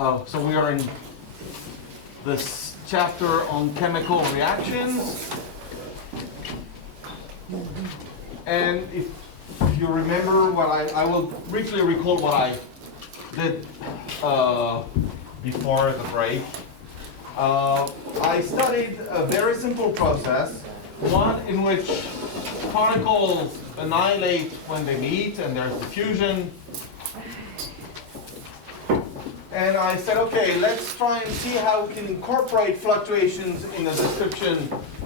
So we are in this chapter on chemical reactions. And if you remember what I will briefly recall what I did before the break. I studied a very simple process, one in which particles annihilate when they meet and there's diffusion. And I said, okay, let's try and see how we can incorporate fluctuations in the description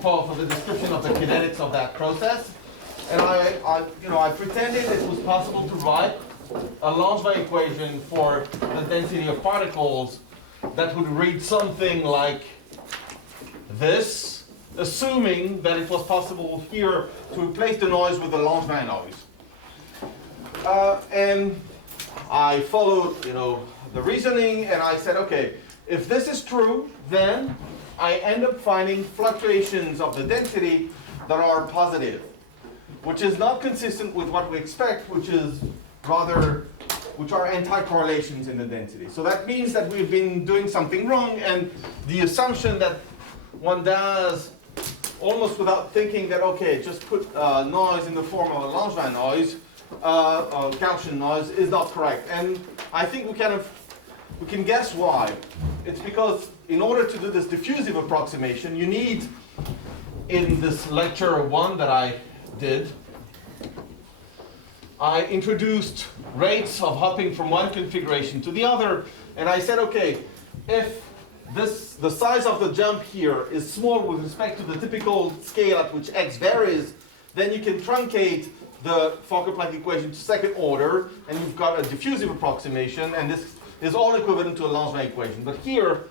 for the description of the kinetics of that process. And I pretended it was possible to write a Langevin equation for the density of particles that would read something like this, assuming that it was possible here to replace the noise with the Langevin noise. And I followed, the reasoning, and I said, okay, if this is true, then I end up finding fluctuations of the density that are positive, which is not consistent with what we expect, which are anti-correlations in the density. So that means that we've been doing something wrong, and the assumption that one does almost without thinking that, okay, just put noise in the form of a Langevin noise, Gaussian noise, is not correct. And I think we can guess why. It's because in order to do this diffusive approximation, you need, in this lecture 1 that I did, I introduced rates of hopping from one configuration to the other, and I said, okay, if the size of the jump here is small with respect to the typical scale at which x varies, then you can truncate the Fokker-Planck equation to second order, and you've got a diffusive approximation, and this is all equivalent to a Langevin equation. But here,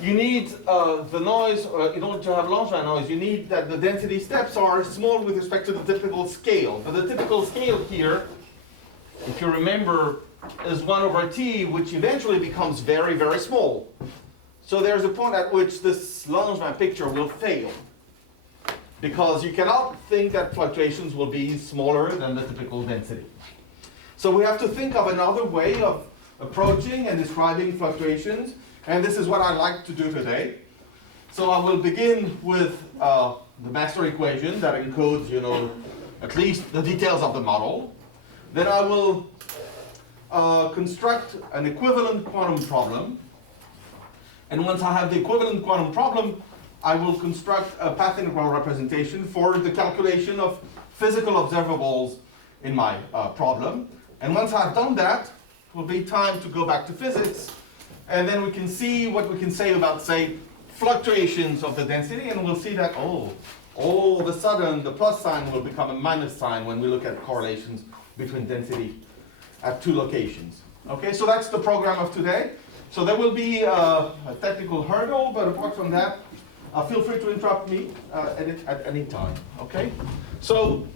you need the noise, in order to have Langevin noise, you need that the density steps are small with respect to the typical scale. But the typical scale here, if you remember, is 1 over t, which eventually becomes very, very small. So there's a point at which this Langevin picture will fail, because you cannot think that fluctuations will be smaller than the typical density. So we have to think of another way of approaching and describing fluctuations, and this is what I'd like to do today. So I will begin with the master equation that encodes, at least the details of the model. Then I will construct an equivalent quantum problem. And once I have the equivalent quantum problem, I will construct a path integral representation for the calculation of physical observables in my problem. And once I've done that, it will be time to go back to physics, and then we can see what we can say about, say, fluctuations of the density, and we'll see that, all of a sudden the plus sign will become a minus sign when we look at correlations between density at 2 locations. Okay, so that's the program of today. So there will be a technical hurdle, but apart from that, feel free to interrupt me at any time. Okay, so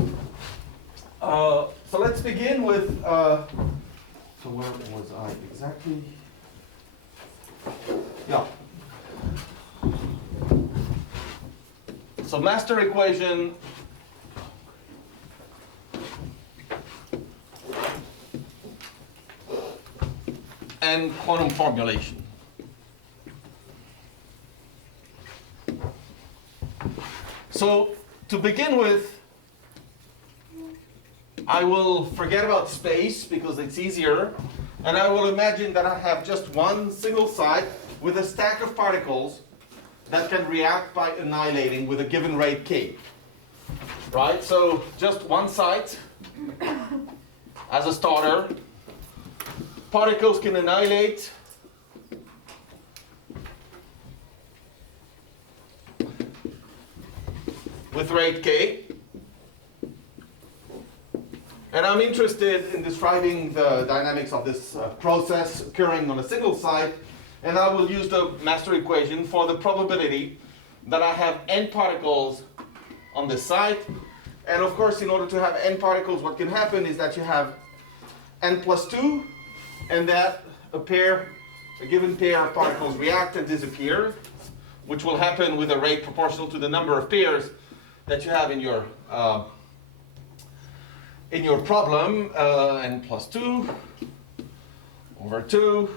let's begin with. So where was I exactly? Yeah. So master equation. And quantum formulation. So to begin with, I will forget about space because it's easier, and I will imagine that I have just one single site with a stack of particles that can react by annihilating with a given rate k. Right? So just one site as a starter. Particles can annihilate with rate k. And I'm interested in describing the dynamics of this process occurring on a single site, and I will use the master equation for the probability that I have n particles on this site. And of course, in order to have n particles, what can happen is that you have n plus 2, and that a given pair of particles react and disappear, which will happen with a rate proportional to the number of pairs that you have in your problem, n plus 2 over 2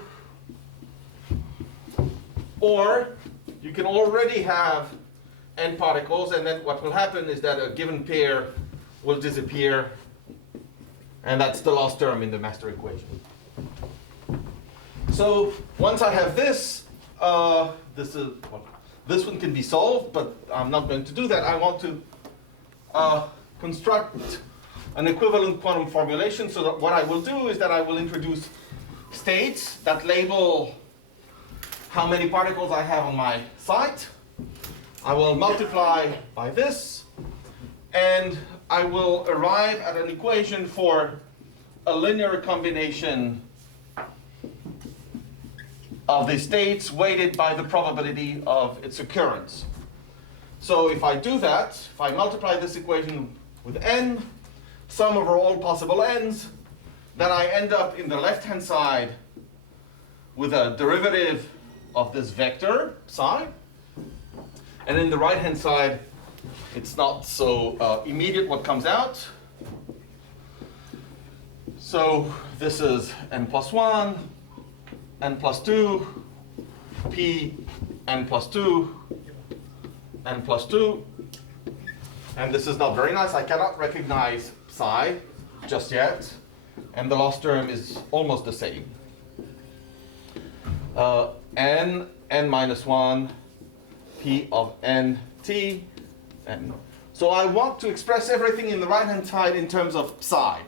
Or you can already have n particles, and then what will happen is that a given pair will disappear, and that's the last term in the master equation. So once I have this, this one can be solved, but I'm not going to do that. I want to construct an equivalent quantum formulation. So that what I will do is that I will introduce states that label how many particles I have on my site. I will multiply by this, and I will arrive at an equation for a linear combination of the states weighted by the probability of its occurrence. So if I do that, if I multiply this equation with n, sum over all possible n's, then I end up in the left-hand side with a derivative of this vector, psi. And in the right-hand side, it's not so immediate what comes out. So this is n plus 1, n plus 2, p, n plus 2, n plus 2. And this is not very nice. I cannot recognize psi just yet. And the last term is almost the same. N minus 1, p of n t, n. So I want to express everything in the right-hand side in terms of psi.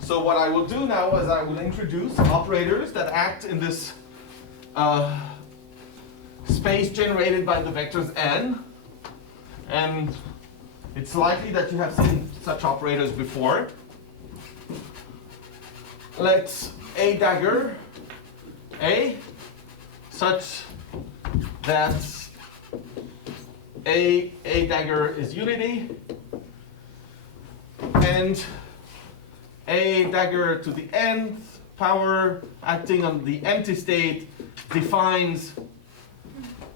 So what I will do now is I will introduce operators that act in this space generated by the vectors n. And it's likely that you have seen such operators before. Let's A dagger A such that A dagger is unity, and A dagger to the nth power acting on the empty state defines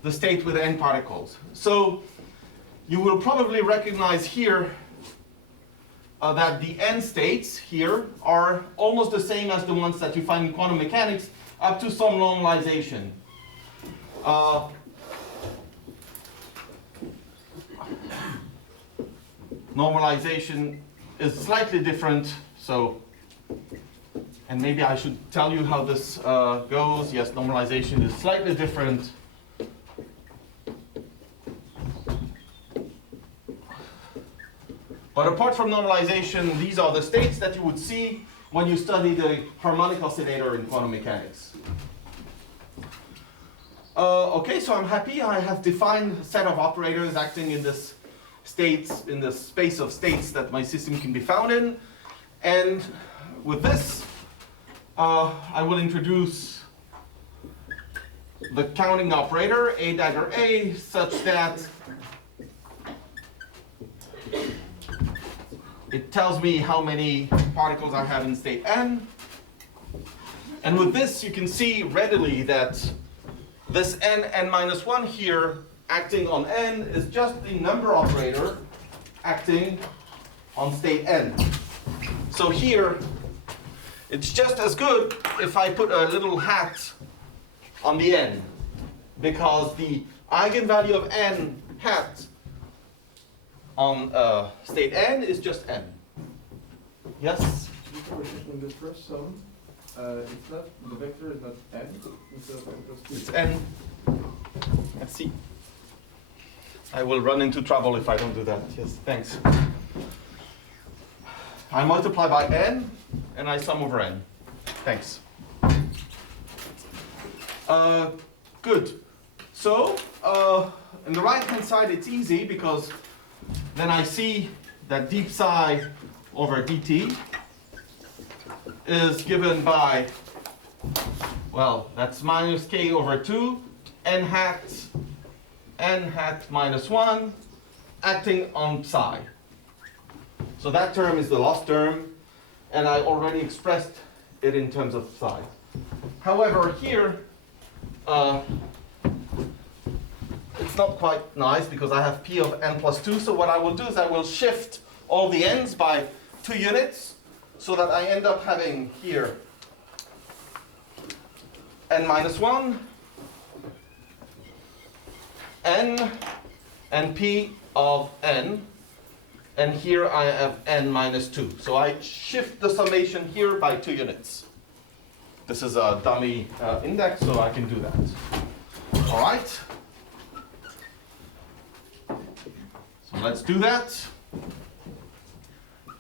the state with n particles. So you will probably recognize here that the n states here are almost the same as the ones that you find in quantum mechanics up to some normalization. Normalization is slightly different, so, and maybe I should tell you how this goes. Yes, normalization is slightly different. But apart from normalization, these are the states that you would see when you study the harmonic oscillator in quantum mechanics. Okay, so I'm happy. I have defined a set of operators acting in this states, in the space of states that my system can be found in. And with this, I will introduce the counting operator, A dagger A, such that it tells me how many particles I have in state n. And with this, you can see readily that this n minus 1 here acting on n is just the number operator acting on state n. So here, it's just as good if I put a little hat on the n, because the eigenvalue of n hat on state n is just n. Yes? In the first sum, it's not, the vector is not n, instead of n plus 2. It's n. Let's see. I will run into trouble if I don't do that. Yes, thanks. I multiply by n, and I sum over n. Thanks. Good. So, on the right-hand side, it's easy, because then I see that deep psi over dt is given by, well, that's minus k over 2, n hat minus 1, acting on psi. So that term is the last term, and I already expressed it in terms of psi. However, here, it's not quite nice, because I have p of n plus 2, so what I will do is I will shift all the n's by 2 units, so that I end up having here n minus 1, n and p of n, and here I have n minus 2. So I shift the summation here by 2 units. This is a dummy index, so I can do that. All right. So let's do that.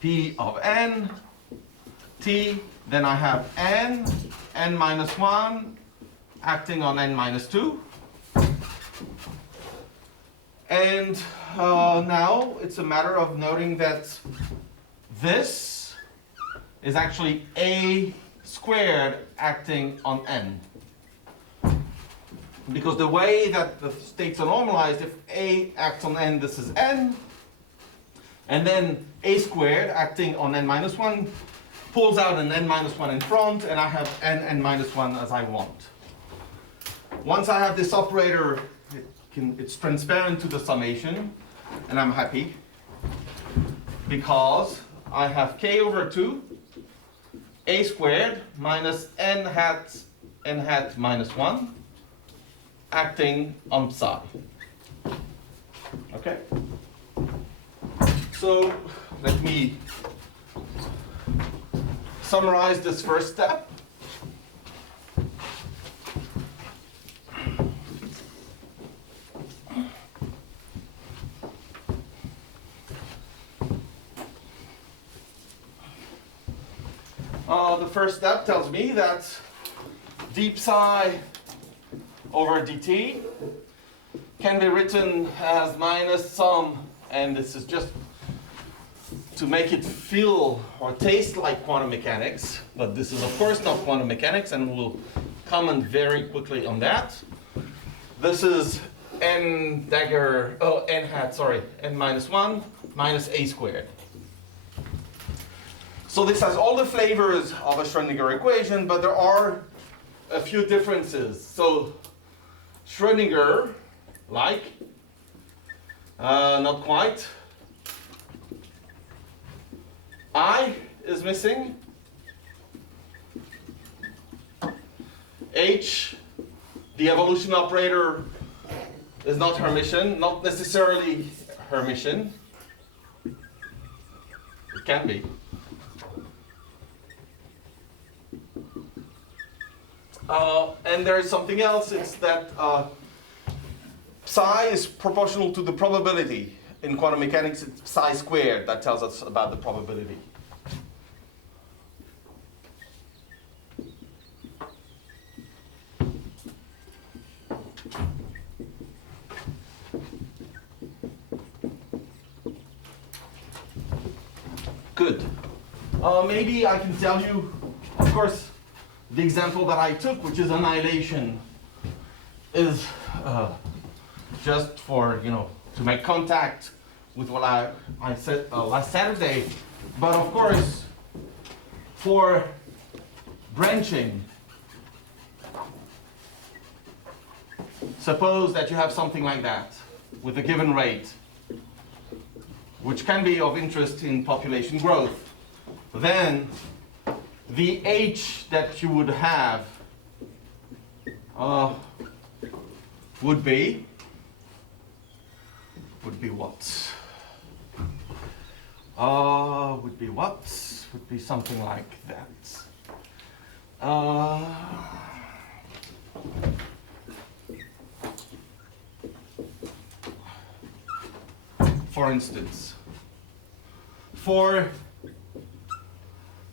P of n, t, then I have n minus 1 acting on n minus 2. And now it's a matter of noting that this is actually a squared acting on n. Because the way that the states are normalized, if a acts on n, this is n. And then a squared acting on n minus 1 pulls out an n minus 1 in front, and I have n minus 1 as I want. Once I have this operator, it's transparent to the summation, and I'm happy because I have k over 2 a squared minus n hat minus 1 acting on psi. Okay? So let me summarize this first step. The first step tells me that d psi over dt can be written as minus some, and this is just to make it feel or taste like quantum mechanics, but this is of course not quantum mechanics, and we'll comment very quickly on that. This is n minus 1 minus a squared. So this has all the flavors of a Schrödinger equation, but there are a few differences. So Schrödinger, like, not quite. I is missing. H, the evolution operator, is not Hermitian, not necessarily Hermitian. It can be. And there is something else, it's that psi is proportional to the probability. In quantum mechanics, it's psi squared that tells us about the probability. Good. Maybe I can tell you, of course, the example that I took, which is annihilation, is just for, to make contact with what I said last Saturday. But of course, for branching, suppose that you have something like that with a given rate, which can be of interest in population growth. Then the h that you would have would be what? Would be something like that. For instance, for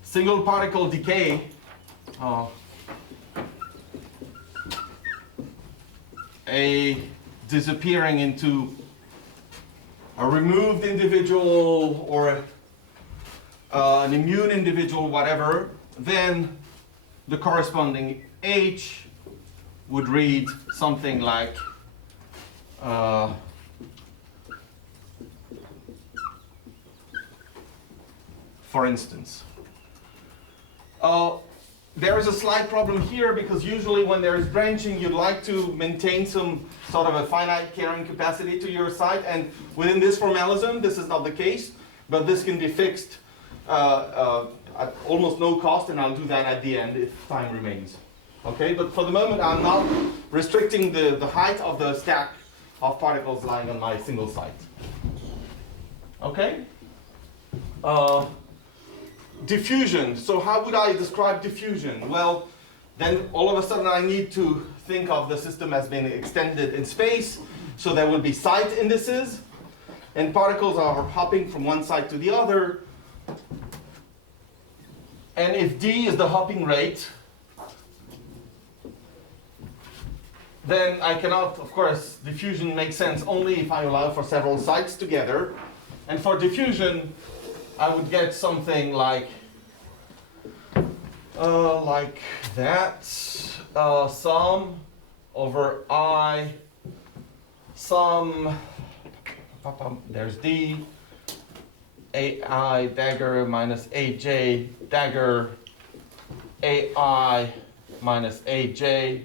single particle decay, a disappearing into a removed individual or an immune individual, whatever, then the corresponding H would read something like for instance. There is a slight problem here because usually when there is branching, you'd like to maintain some sort of a finite carrying capacity to your site, and within this formalism, this is not the case, but this can be fixed at almost no cost, and I'll do that at the end if time remains. Okay, but for the moment, I'm not restricting the height of the stack of particles lying on my single site. Okay? Diffusion. So how would I describe diffusion? Well, then all of a sudden I need to think of the system as being extended in space. So there will be site indices, and particles are hopping from one side to the other. And if d is the hopping rate, then I cannot, of course, diffusion makes sense only if I allow for several sites together. And for diffusion, I would get something like that. Sum over I, sum, there's D, AI dagger minus AJ dagger, AI minus AJ,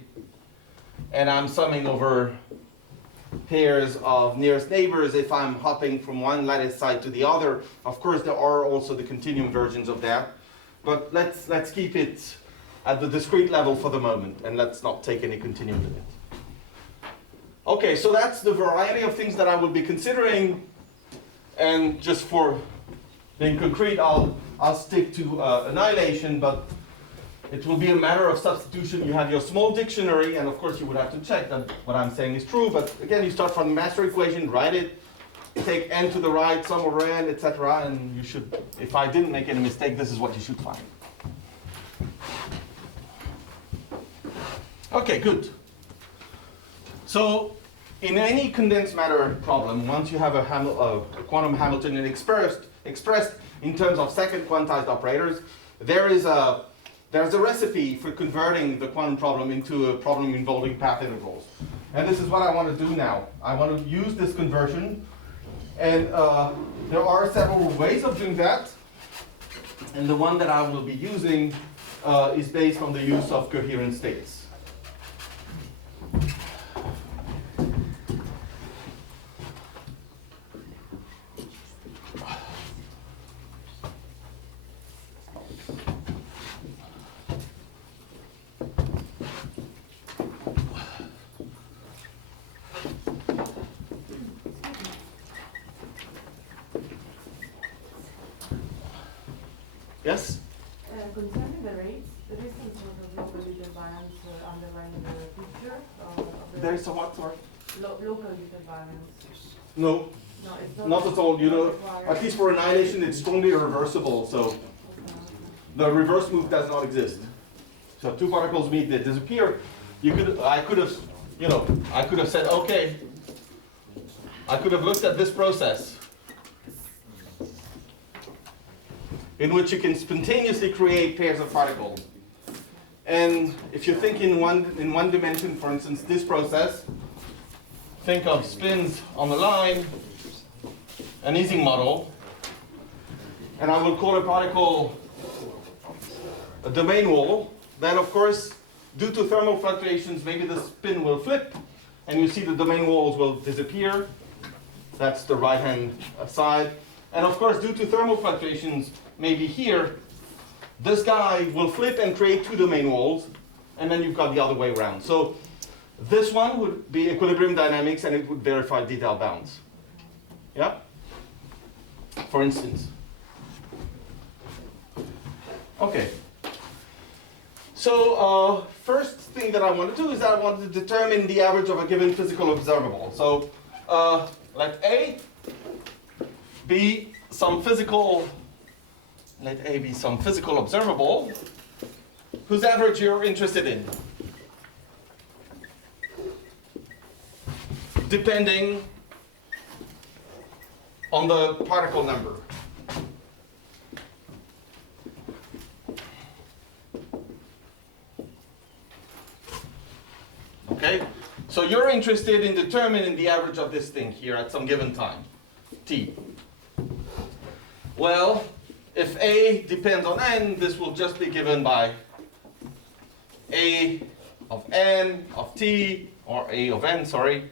and I'm summing over pairs of nearest neighbors if I'm hopping from one lattice site to the other. Of course, there are also the continuum versions of that, but let's keep it at the discrete level for the moment, and let's not take any continuum limit. Okay, so that's the variety of things that I will be considering, and just for being concrete, I'll stick to annihilation, but it will be a matter of substitution. You have your small dictionary, and of course you would have to check that what I'm saying is true, but again, you start from the master equation, write it, take n to the right, sum over n, etc., and you should, if I didn't make any mistake, this is what you should find. Okay, good. So, in any condensed matter problem, once you have a quantum Hamiltonian expressed in terms of second quantized operators, there's a recipe for converting the quantum problem into a problem involving path integrals. And this is what I want to do now. I want to use this conversion, and there are several ways of doing that. And the one that I will be using is based on the use of coherent states. Yes? Concerning the rates, there is some sort of local invariance underlying the picture of the There is a what, sorry? local invariance. No, No, it's not at all. You know, required. at least for annihilation, it's strongly reversible. So Okay. the reverse move does not exist. So two particles meet, they disappear. I could have said, okay, I could have looked at this process in which you can spontaneously create pairs of particles. And if you think in one dimension, for instance, this process, think of spins on the line, an Ising model, and I will call a particle a domain wall. Then, of course, due to thermal fluctuations, maybe the spin will flip, and you see the domain walls will disappear. That's the right-hand side. And of course, due to thermal fluctuations, maybe here, this guy will flip and create two domain walls, and then you've got the other way around. So this one would be equilibrium dynamics, and it would verify detail bounds. Yeah? For instance. Okay. So first thing that I want to do is I want to determine the average of a given physical observable. So let A be some physical observable whose average you're interested in, depending on the particle number. Okay? So you're interested in determining the average of this thing here at some given time, t. Well, if A depends on n, this will just be given by A of n of t, or A of n, sorry,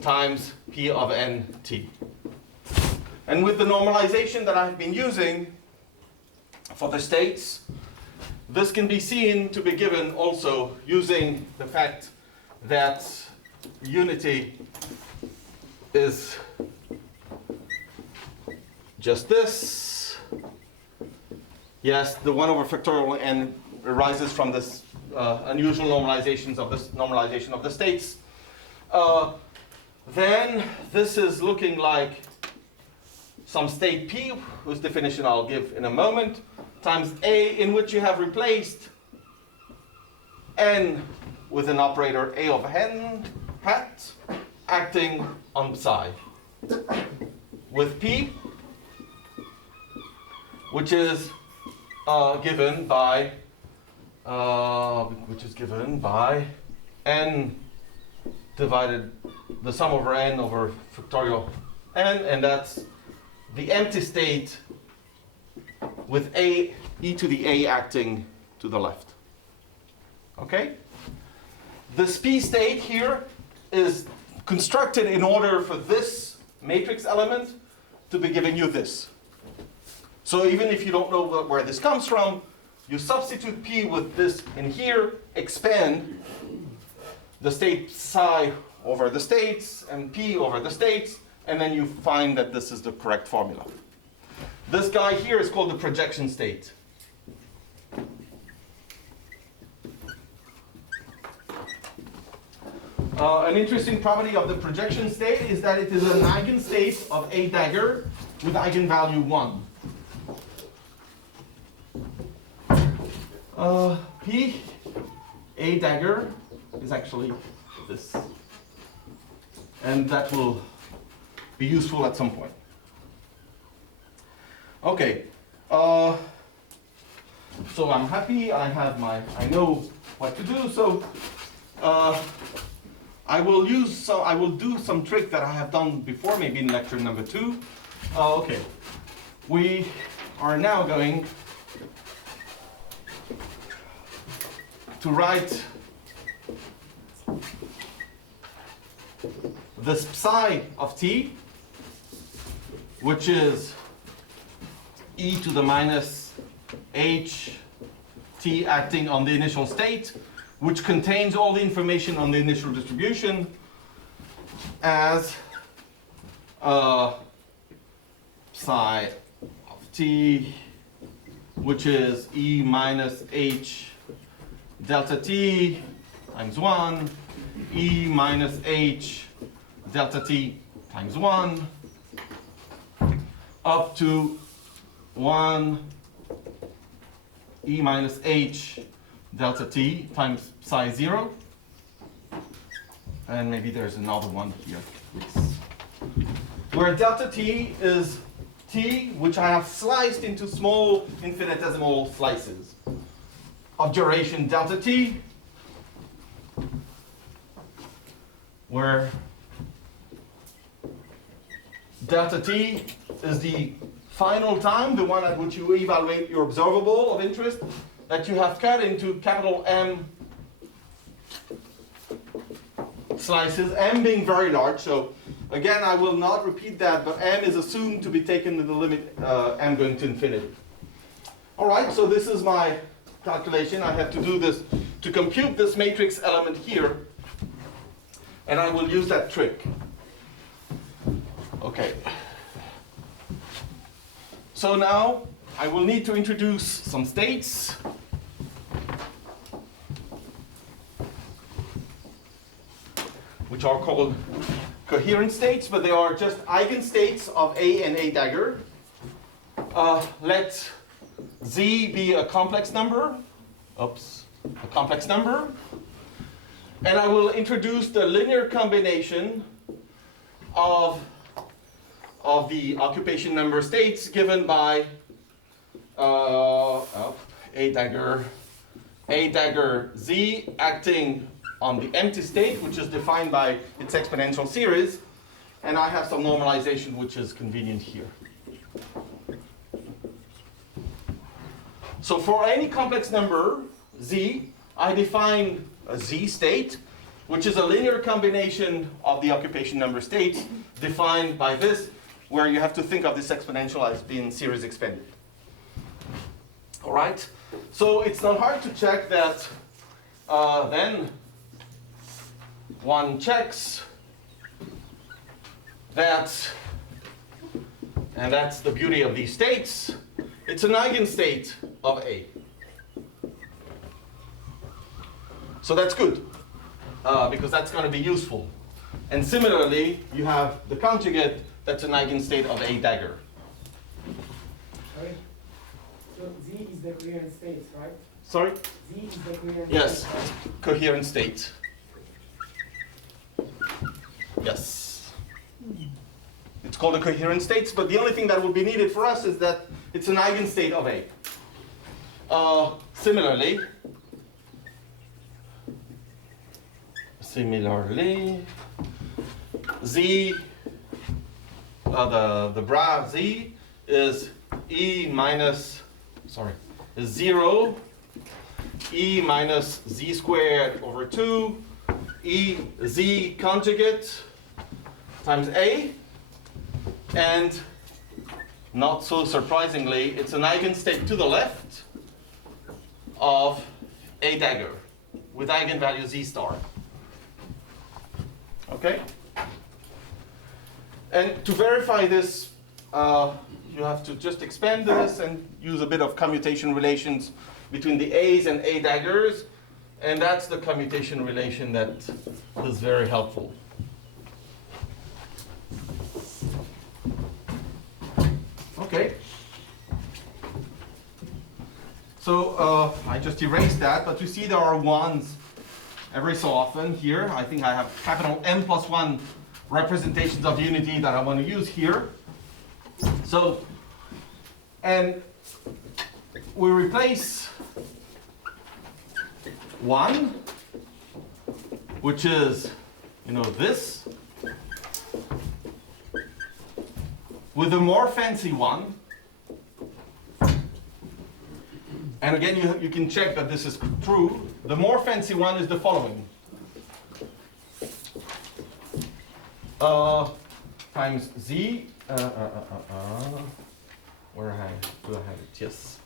times P of n t. And with the normalization that I've been using for the states, this can be seen to be given also using the fact that unity is just this. Yes, the 1 over factorial n arises from this unusual normalization of the states. Then this is looking like some state P, whose definition I'll give in a moment, times A, in which you have replaced n with an operator A of n hat acting on psi, with P, which is given by n divided the sum over n over factorial n, and that's the empty state with a e to the a acting to the left. Okay? This P state here is constructed in order for this matrix element to be giving you this. So even if you don't know where this comes from, you substitute P with this in here, expand the state psi over the states and P over the states, and then you find that this is the correct formula. This guy here is called the projection state. An interesting property of the projection state is that it is an eigenstate of A dagger with eigenvalue 1. P A dagger is actually this. And that will be useful at some point. Okay. So I'm happy. I know what to do. So I will do some trick that I have done before, maybe in lecture number 2. Okay. We are now going to write this psi of t, which is e to the minus h t acting on the initial state, which contains all the information on the initial distribution, as psi of t, which is e minus h delta t times 1, e minus h delta t times 1, up to 1 e minus h delta t times psi 0. And maybe there's another one here, where delta t is t, which I have sliced into small infinitesimal slices of duration delta t, where delta t is the final time, the one at which you evaluate your observable of interest, that you have cut into capital M slices, M being very large. So again, I will not repeat that, but M is assumed to be taken to the limit M going to infinity. All right, so this is my calculation. I have to do this to compute this matrix element here, and I will use that trick. Okay. So now I will need to introduce some states. Which are called coherent states, but they are just eigenstates of A and A dagger. Let Z be a complex number. A complex number. And I will introduce the linear combination of the occupation number states given by A dagger Z acting on the empty state, which is defined by its exponential series, and I have some normalization which is convenient here. So for any complex number Z, I define a Z state, which is a linear combination of the occupation number states defined by this, where you have to think of this exponential as being series expanded. All right? So it's not hard to check that then one checks that, and that's the beauty of these states, it's an eigenstate of A. So that's good, because that's going to be useful. And similarly, you have the conjugate that's an eigenstate of A dagger. Sorry? So Z is the coherent states, right? Sorry? Z is the coherent Yes, states, right? coherent state. Yes. It's called a coherent states, but the only thing that will be needed for us is that it's an eigenstate of A. Similarly, Z, the bra Z is E minus, is 0, E minus Z squared over 2, E Z conjugate times A, and not so surprisingly, it's an eigenstate to the left of A dagger with eigenvalue Z star. Okay? And to verify this, you have to just expand this and use a bit of commutation relations between the A's and A daggers, and that's the commutation relation that is very helpful. Okay. So I just erased that, but you see there are ones every so often here. I think I have capital M plus 1 representations of unity that I want to use here. So, and we replace 1, which is, this, with a more fancy one. And again, you can check that this is true. The more fancy one is the following. Times Z, where do I have it? Yes.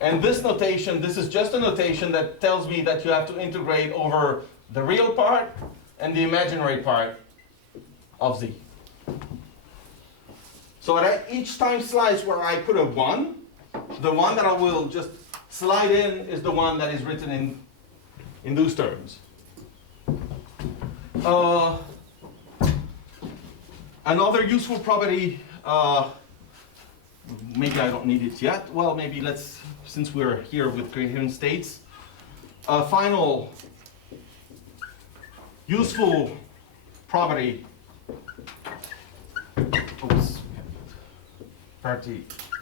And this notation, this is just a notation that tells me that you have to integrate over the real part and the imaginary part of Z. So at each time slice where I put a 1, the one that I will just slide in is the one that is written in those terms. Another useful property, maybe I don't need it yet. Well, maybe since we're here with coherent states, a final useful property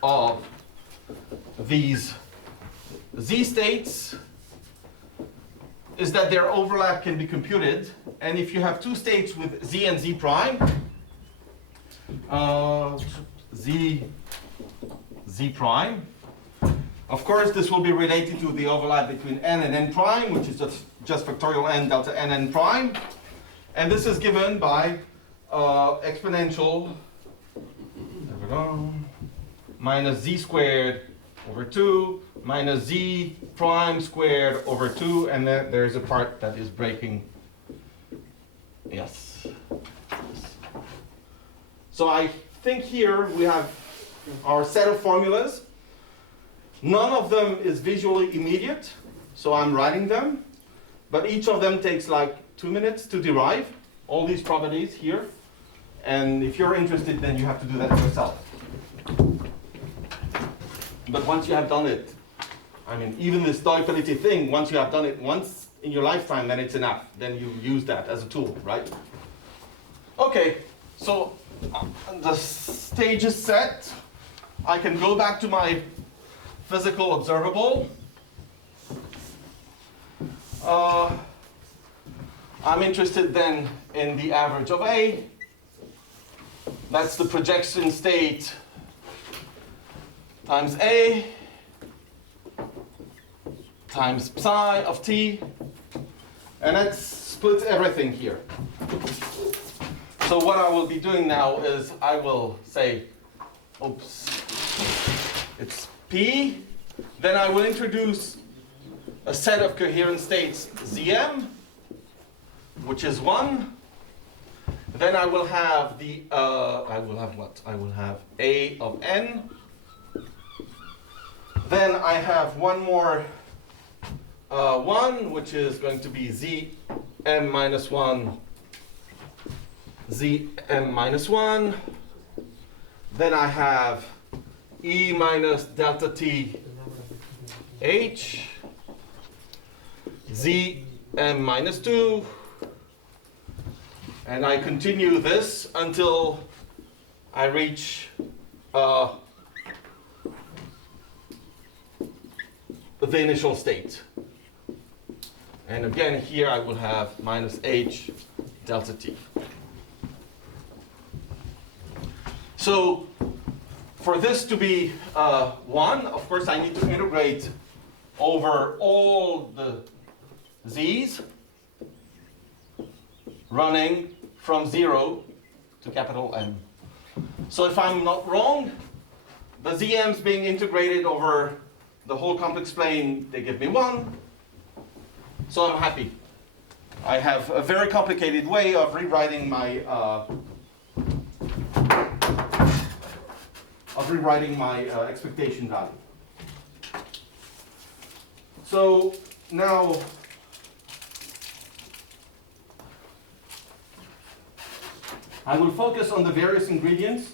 of these Z states is that their overlap can be computed, and if you have two states with Z and Z prime, Z prime, of course this will be related to the overlap between n and n prime, which is just factorial n delta n n prime, and this is given by exponential minus Z squared over 2 minus Z prime squared over 2, and then there's a part that is breaking. Yes. So I think here we have our set of formulas. None of them is visually immediate, so I'm writing them, but each of them takes like 2 minutes to derive all these properties here, and if you're interested, then you have to do that yourself. But once you have done it, I mean, even this dipolity thing, once you have done it once in your lifetime, then it's enough. Then you use that as a tool, right? Okay, so the stage is set. I can go back to my physical observable. I'm interested then in the average of A. That's the projection state times A times psi of t, and that splits everything here. So what I will be doing now is I will say, oops, it's P, then I will introduce a set of coherent states Zm, which is 1. Then I will have the, I will have what? I will have A of n. Then I have one more 1, which is going to be Zm minus 1, Zm minus 1. Then I have E minus delta T H, Zm minus 2. And I continue this until I reach the initial state. And again, here I will have minus H delta T. So for this to be 1, of course, I need to integrate over all the z's running from 0 to capital M. So if I'm not wrong, the ZMs being integrated over the whole complex plane, they give me 1. So I'm happy. I have a very complicated way of rewriting my expectation value. So now I will focus on the various ingredients.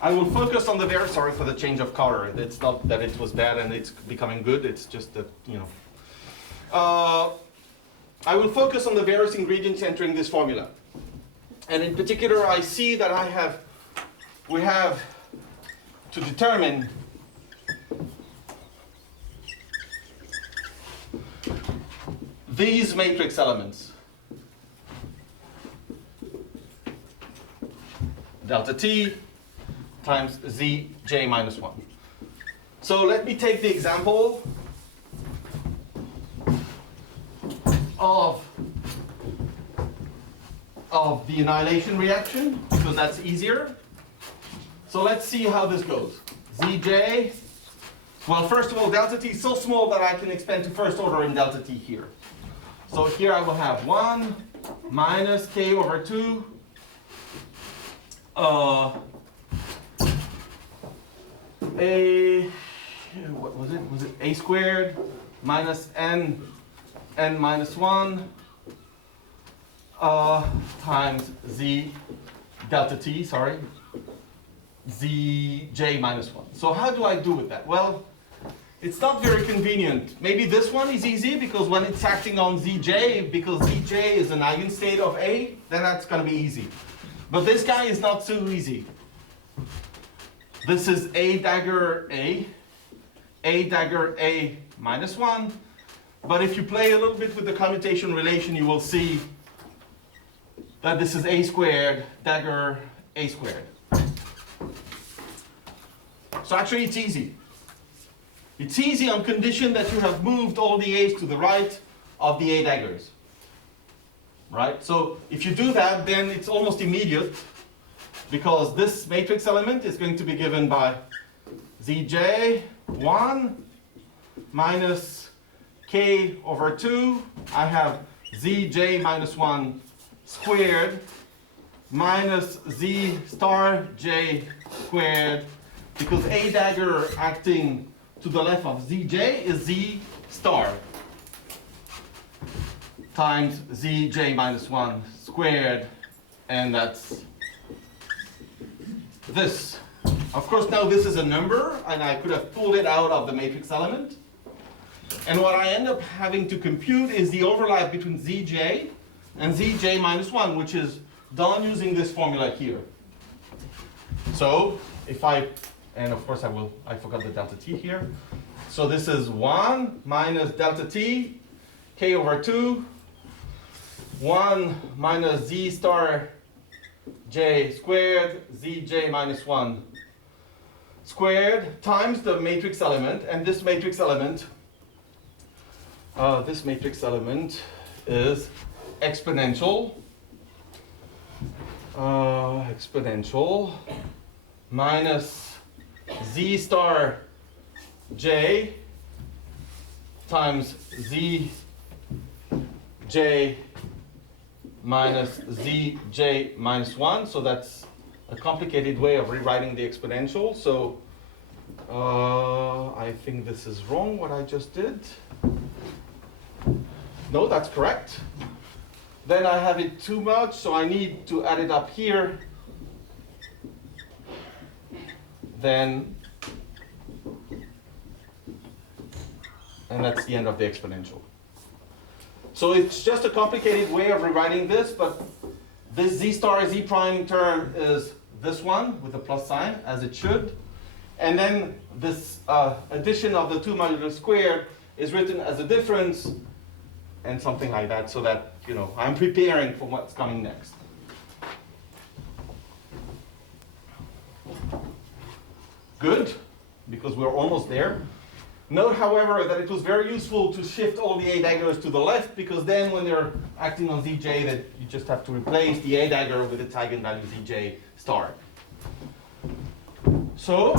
I will focus on the very, sorry for the change of color. It's not that it was bad and it's becoming good, it's just that, you know. I will focus on the various ingredients entering this formula. And in particular, I see that we have to determine these matrix elements. Delta T times Zj minus 1. So let me take the example of the annihilation reaction, because that's easier. So let's see how this goes. Zj, well, first of all, delta T is so small that I can expand to first order in delta T here. So here I will have 1 minus k over 2 what was it? Was it a squared minus n minus 1 times z delta t, sorry, zj minus 1. So how do I do with that? Well, it's not very convenient. Maybe this one is easy because when it's acting on zj, because zj is an eigenstate of a, then that's going to be easy. But this guy is not so easy. This is a dagger a minus 1. But if you play a little bit with the commutation relation, you will see that this is a squared dagger a squared. So actually it's easy. It's easy on condition that you have moved all the a's to the right of the a daggers. Right? So if you do that, then it's almost immediate, because this matrix element is going to be given by Zj1 minus k over 2. I have Zj minus 1 squared minus Z star j squared, because a dagger acting to the left of Zj is Z star times Zj minus 1 squared, and that's this. Of course, now this is a number, and I could have pulled it out of the matrix element. And what I end up having to compute is the overlap between Zj and Zj minus 1, which is done using this formula here. So if and of course I forgot the delta t here. So this is 1 minus delta t, k over 2, 1 minus z star j squared, zj minus 1 squared, times the matrix element, and this matrix element is exponential exponential minus z star j times z j minus zj minus 1. So that's a complicated way of rewriting the exponential. So I think this is wrong, what I just did. No, that's correct. Then I have it too much, so I need to add it up here. Then, and that's the end of the exponential. So it's just a complicated way of rewriting this, but this z star z prime term is this one with a plus sign, as it should. And then this addition of the 2 modular squared is written as a difference and something like that, so that, you know, I'm preparing for what's coming next. Good, because we're almost there. Note, however, that it was very useful to shift all the A daggers to the left, because then when they're acting on Zj, that you just have to replace the A dagger with its eigenvalue Zj star. So,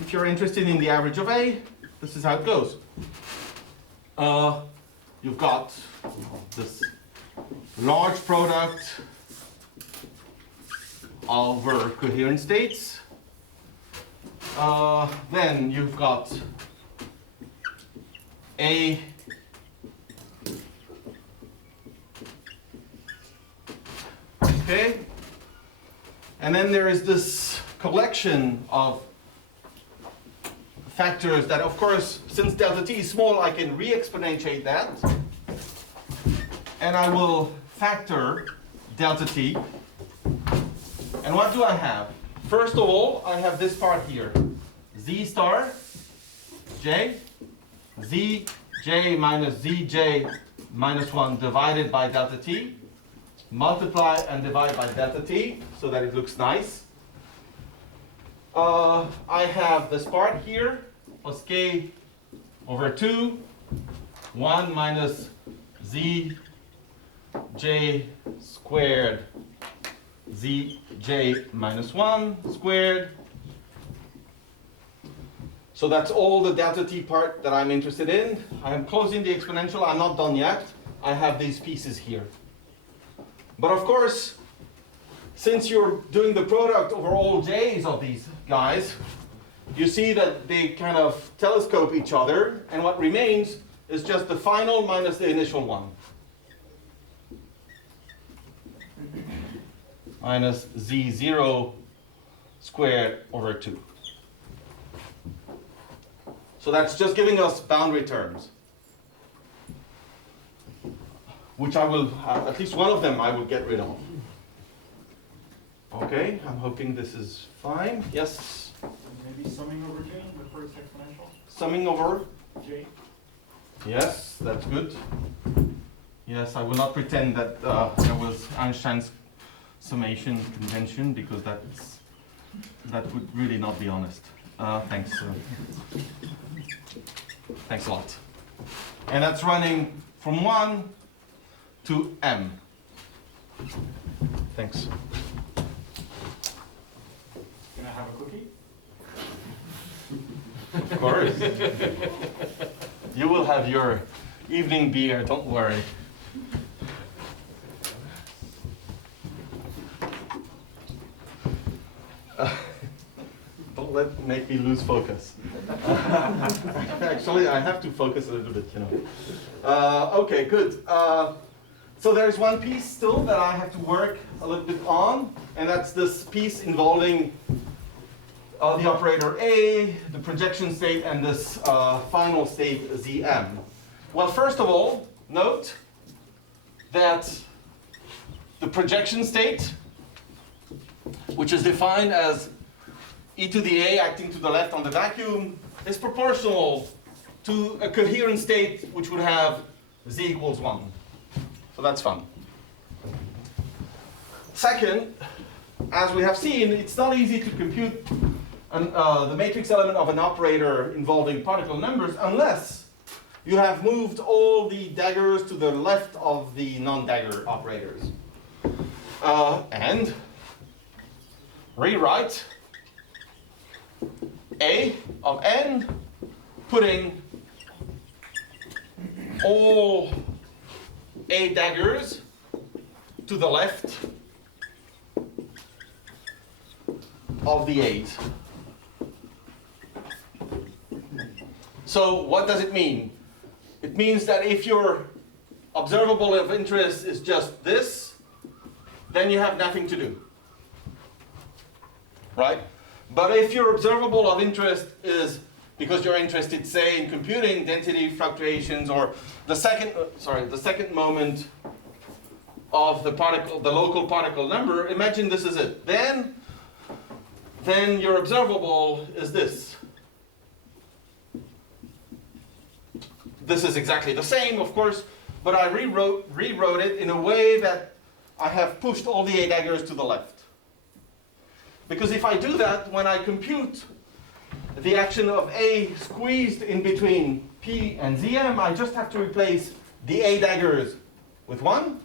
if you're interested in the average of A, this is how it goes. You've got this large product over coherent states. Then you've got A okay, and then there is this collection of factors that, of course, since delta t is small, I can re-exponentiate that. And I will factor delta t. And what do I have? First of all, I have this part here. Z star j, zj minus zj minus 1 divided by delta t. Multiply and divide by delta t so that it looks nice. I have this part here, plus k over 2, 1 minus zj squared zj minus 1 squared. So that's all the delta t part that I'm interested in. I am closing the exponential. I'm not done yet. I have these pieces here. But of course, since you're doing the product over all j's of these guys, you see that they kind of telescope each other, and what remains is just the final minus the initial one. Minus z0 squared over 2. So that's just giving us boundary terms, which I will, at least one of them I will get rid of. Okay, I'm hoping this is fine. Yes? Maybe summing over j, the first exponential? Summing over? J. Yes, that's good. Yes, I will not pretend that there was Einstein's summation convention, because that would really not be honest. Thanks. Thanks a lot. And that's running from 1 to m. Thanks. Can I have a cookie? Of course. You will have your evening beer, don't worry. Don't make me lose focus. Actually, I have to focus a little bit, you know. Okay, good. So there's one piece still that I have to work a little bit on, and that's this piece involving the operator A, the projection state, and this final state Zm. Well, first of all, note that the projection state, which is defined as e to the a acting to the left on the vacuum, is proportional to a coherent state which would have z equals 1. So that's fun. Second, as we have seen, it's not easy to compute the matrix element of an operator involving particle numbers unless you have moved all the daggers to the left of the non-dagger operators. And rewrite A of n, putting all A daggers to the left of the A's. So what does it mean? It means that if your observable of interest is just this, then you have nothing to do. Right? But if your observable of interest is, because you're interested, say, in computing density fluctuations or the second moment of the particle, the local particle number, imagine this is it. Then your observable is this. This is exactly the same, of course, but I rewrote it in a way that I have pushed all the A daggers to the left. Because if I do that, when I compute the action of A squeezed in between P and Zm, I just have to replace the A daggers with 1.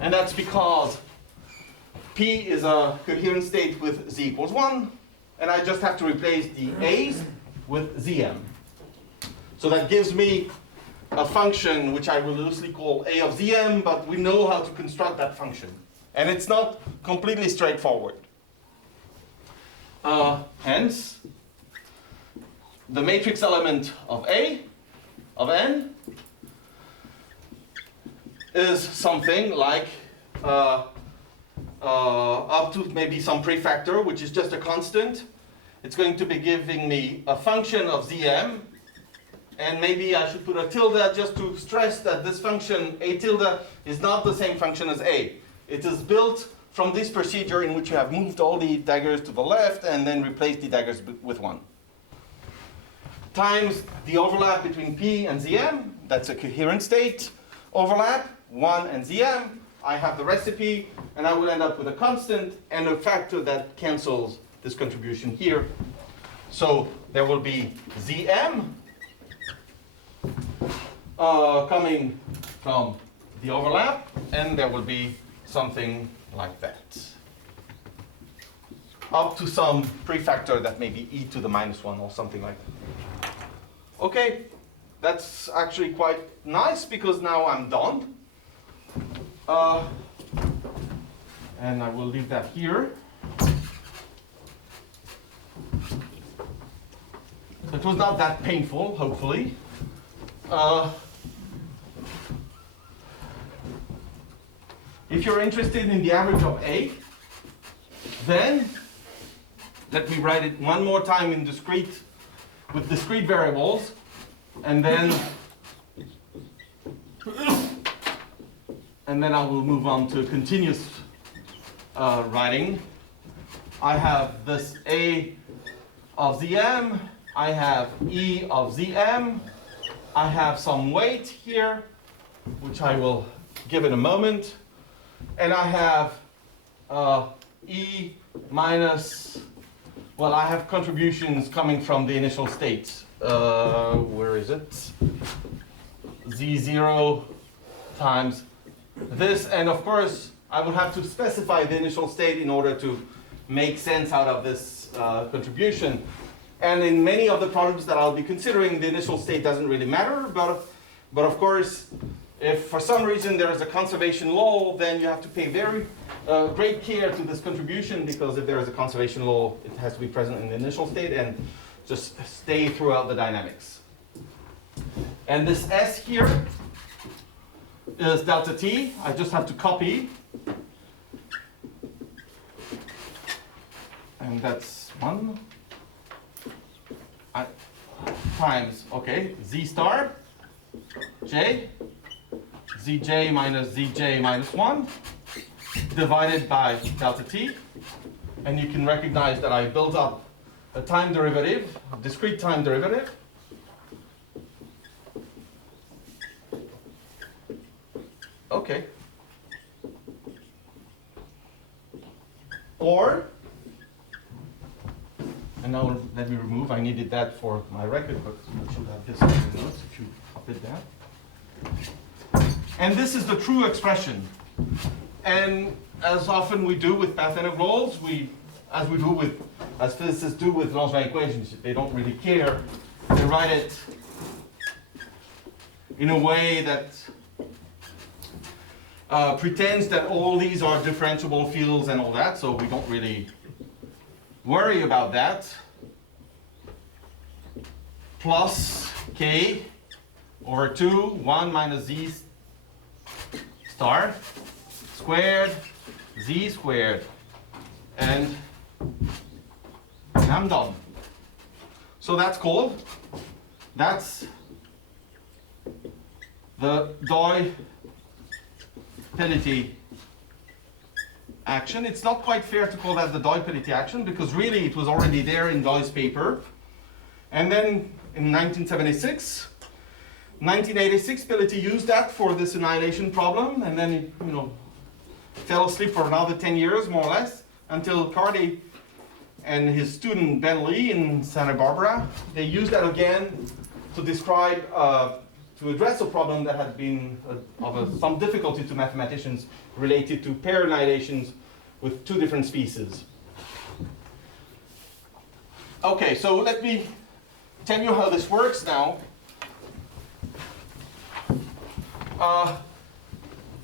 And that's because P is a coherent state with Z equals 1. And I just have to replace the A's with Zm. So that gives me a function which I will loosely call A of Zm, but we know how to construct that function. And it's not completely straightforward. Hence, the matrix element of A, of n, is something like up to maybe some prefactor, which is just a constant. It's going to be giving me a function of Zm, and maybe I should put a tilde just to stress that this function, A tilde, is not the same function as A. It is built from this procedure in which you have moved all the daggers to the left and then replaced the daggers with 1. Times the overlap between P and Zm, that's a coherent state overlap, 1 and Zm. I have the recipe, and I will end up with a constant and a factor that cancels this contribution here. So there will be Zm coming from the overlap, and there will be something like that. Up to some prefactor that may be e to the minus 1 or something like that. Okay, that's actually quite nice because now I'm done. And I will leave that here. It was not that painful, hopefully. If you're interested in the average of A, then let me write it one more time in discrete, with discrete variables, and then I will move on to continuous writing. I have this A of Zm, I have E of Zm, I have some weight here, which I will give in a moment. And I have E minus, well, I have contributions coming from the initial state. Where is it? Z0 times this. And of course, I will have to specify the initial state in order to make sense out of this contribution. And in many of the problems that I'll be considering, the initial state doesn't really matter. But of course, if for some reason there is a conservation law, then you have to pay very great care to this contribution, because if there is a conservation law, it has to be present in the initial state and just stay throughout the dynamics. And this S here is delta T. I just have to copy. And that's 1 times, okay, Z star, J, Zj minus Zj minus 1 divided by delta T. And you can recognize that I built up a time derivative, a discrete time derivative. Okay. Or, and now let me remove, I needed that for my record, but you should have this in the notes if you copy that. And this is the true expression. And as often we do with path integrals, as physicists do with Langevin equations, they don't really care. They write it in a way that pretends that all these are differentiable fields and all that, so we don't really worry about that. Plus k over 2, 1 minus z star squared, z squared, and I'm done. So that's the Doi-Pelletier action. It's not quite fair to call that the Doi-Pelletier action because really it was already there in Doi's paper. And then in 1986, Pelletier used that for this annihilation problem, and then it, fell asleep for another 10 years, more or less, until Cardy and his student Ben Lee in Santa Barbara, they used that again to describe, to address a problem that had been of some difficulty to mathematicians related to pair annihilations with two different species. Okay, so let me tell you how this works now.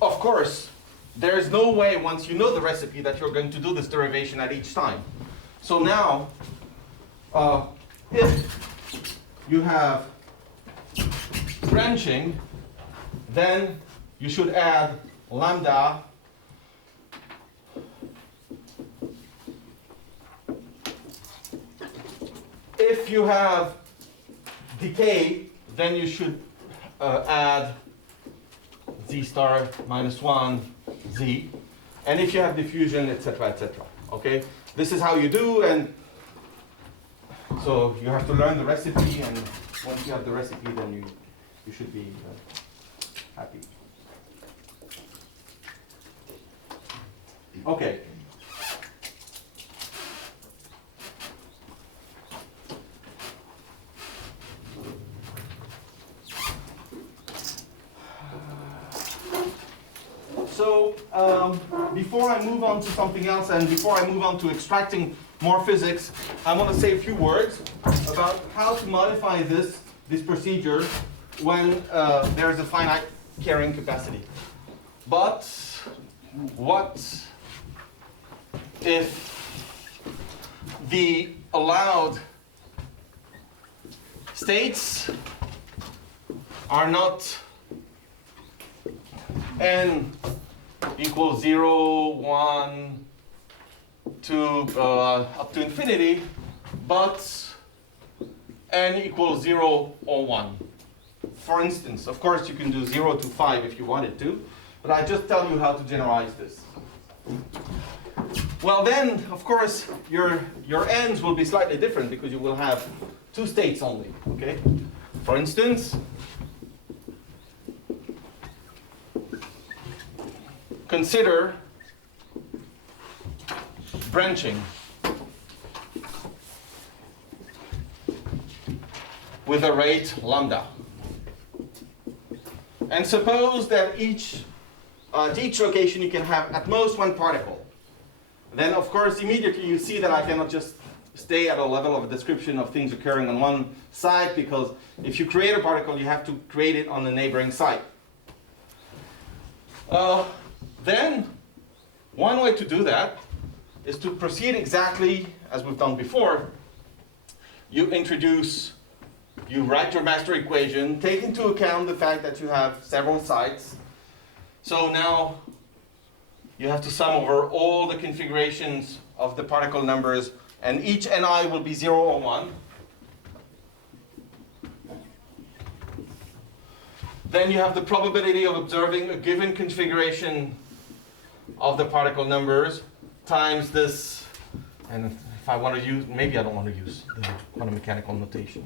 Of course, there is no way, once you know the recipe, that you're going to do this derivation at each time. So now, if you have branching, then you should add lambda if you have decay, then you should add z star minus 1 z, and if you have diffusion, etc., etc. Okay, this is how you do, and so you have to learn the recipe, and once you have the recipe, then you should be happy. Okay. So before I move on to something else, and before I move on to extracting more physics, I want to say a few words about how to modify this procedure when there is a finite carrying capacity. But what if the allowed states are not n equals 0, 1, 2, up to infinity, but n equals 0 or 1. For instance, of course you can do 0 to 5 if you wanted to, but I just tell you how to generalize this. Well then, of course, your n's will be slightly different because you will have two states only, okay? For instance, consider branching with a rate lambda. And suppose that at each location you can have at most one particle. Then of course immediately you see that I cannot just stay at a level of a description of things occurring on one side, because if you create a particle you have to create it on the neighboring site. Then one way to do that is to proceed exactly as we've done before. You write your master equation, take into account the fact that you have several sites. So now you have to sum over all the configurations of the particle numbers, and each ni will be 0 or 1. Then you have the probability of observing a given configuration of the particle numbers times this, and if I want to use, maybe I don't want to use the quantum mechanical notation,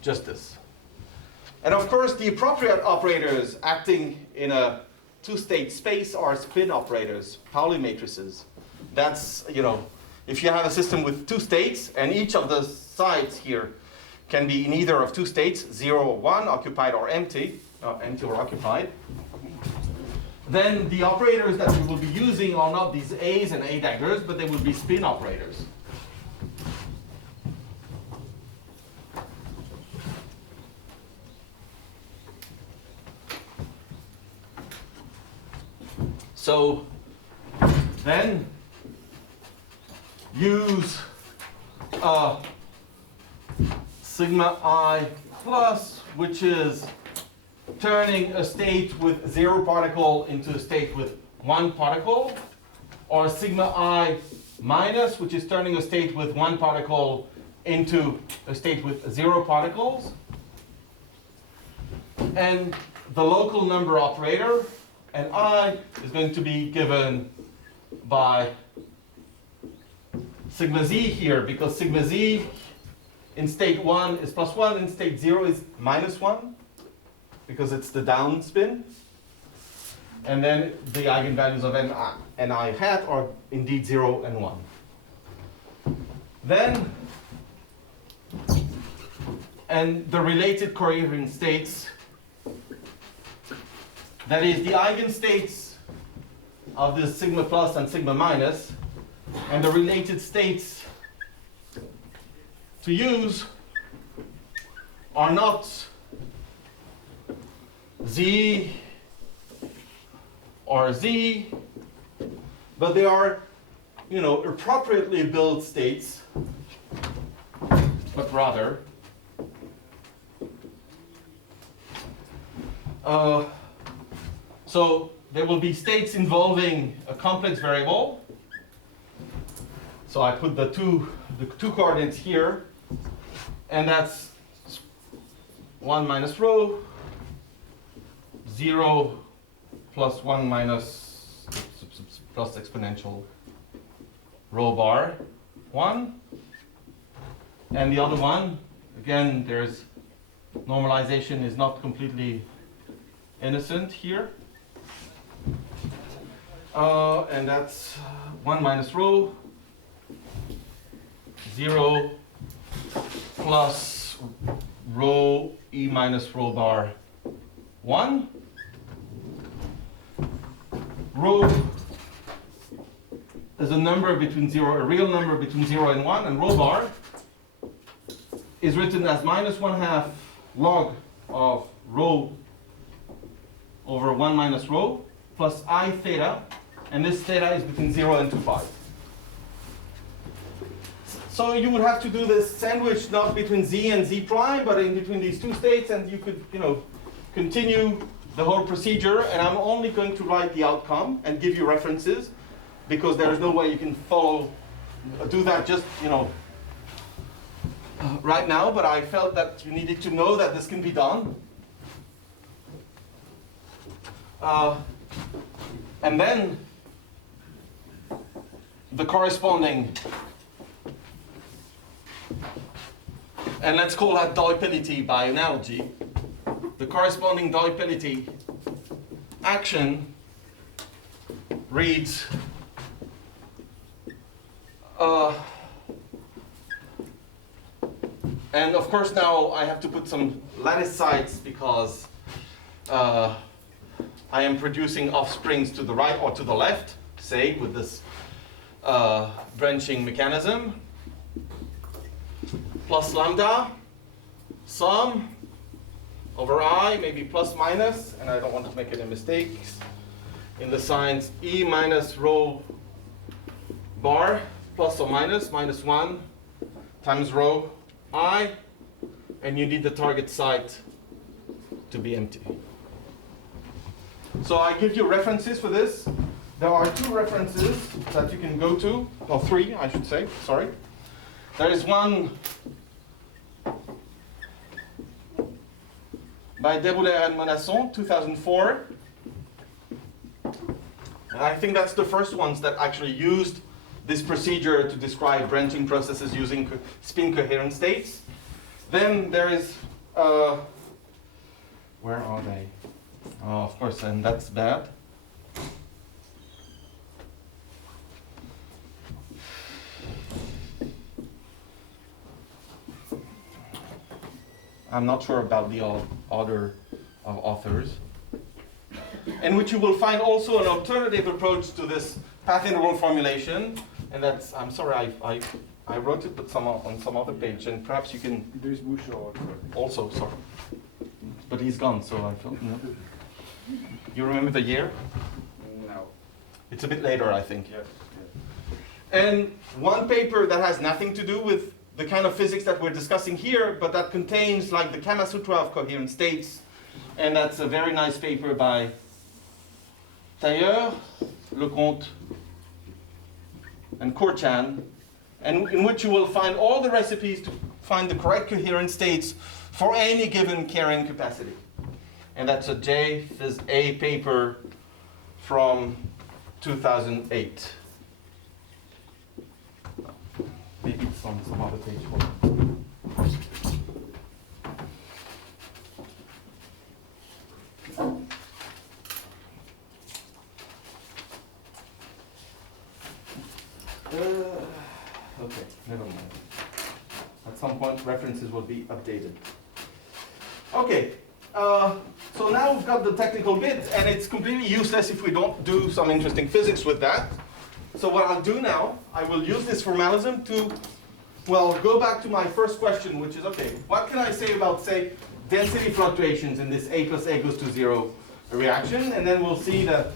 just this. And of course the appropriate operators acting in a two-state space are spin operators, Pauli matrices. That's, if you have a system with two states and each of the sides here can be in either of two states, 0 or 1, occupied or empty or occupied, then the operators that we will be using are not these A's and A daggers, but they will be spin operators. So then use sigma I plus, which is turning a state with 0 particle into a state with 1 particle, or sigma I minus, which is turning a state with 1 particle into a state with 0 particles, and the local number operator, and I is going to be given by sigma z here, because sigma z in state 1 is +1, in state 0 is -1, because it's the down spin. And then the eigenvalues of n I hat are indeed 0 and 1. Then, and the related coherent states, that is the eigenstates of this sigma plus and sigma minus, and the related states to use are not z or z, but they are, appropriately built states, but rather so there will be states involving a complex variable. So I put the two coordinates here, and that's 1 minus rho, 0 plus 1 minus plus exponential rho bar 1. And the other one, again, there's normalization is not completely innocent here. And that's 1 minus rho, 0 plus rho e minus rho bar 1. Rho is a number between 0, a real number between 0 and 1, and rho bar is written as -1/2 log of rho over 1 minus rho plus I theta, and this theta is between 0 and 2 pi. So you would have to do this sandwich not between z and z prime, but in between these two states, and you could, continue the whole procedure, and I'm only going to write the outcome and give you references, because there is no way you can do that just, right now, but I felt that you needed to know that this can be done. And then the corresponding, and let's call that dipility by analogy, the corresponding dipility action reads and of course now I have to put some lattice sites, because I am producing offsprings to the right or to the left, say, with this branching mechanism, plus lambda, sum over I, maybe plus minus, and I don't want to make any mistakes in the signs, E minus rho bar, plus or minus, -1 times rho I, and you need the target site to be empty. So I give you references for this. There are 2 references that you can go to, or 3, I should say, sorry. There is one by Debouler and Monasson, 2004. And I think that's the first ones that actually used this procedure to describe branching processes using spin coherent states. Then there is, where are they? Oh, of course, and that's bad. I'm not sure about the order of authors. in which you will find also an alternative approach to this path interval formulation. And that's, I'm sorry, I wrote it but on some other page, and perhaps you can There is Bouchard also, sorry. But he's gone, so I felt, no. You remember the year? No. It's a bit later, I think. Yes. And one paper that has nothing to do with the kind of physics that we're discussing here, but that contains like the Kama Sutra of coherent states. And that's a very nice paper by Tailleur, Lecomte, and Korchan, and in which you will find all the recipes to find the correct coherent states for any given carrying capacity. And that's a JPhys.A paper from 2008. Maybe it's on some other page. Okay, never mind. At some point, references will be updated. Okay, so now we've got the technical bit, and it's completely useless if we don't do some interesting physics with that. So what I'll do now, I will use this formalism to, well, go back to my first question, which is, okay, what can I say about, say, density fluctuations in this A plus A goes to 0 reaction? And then we'll see that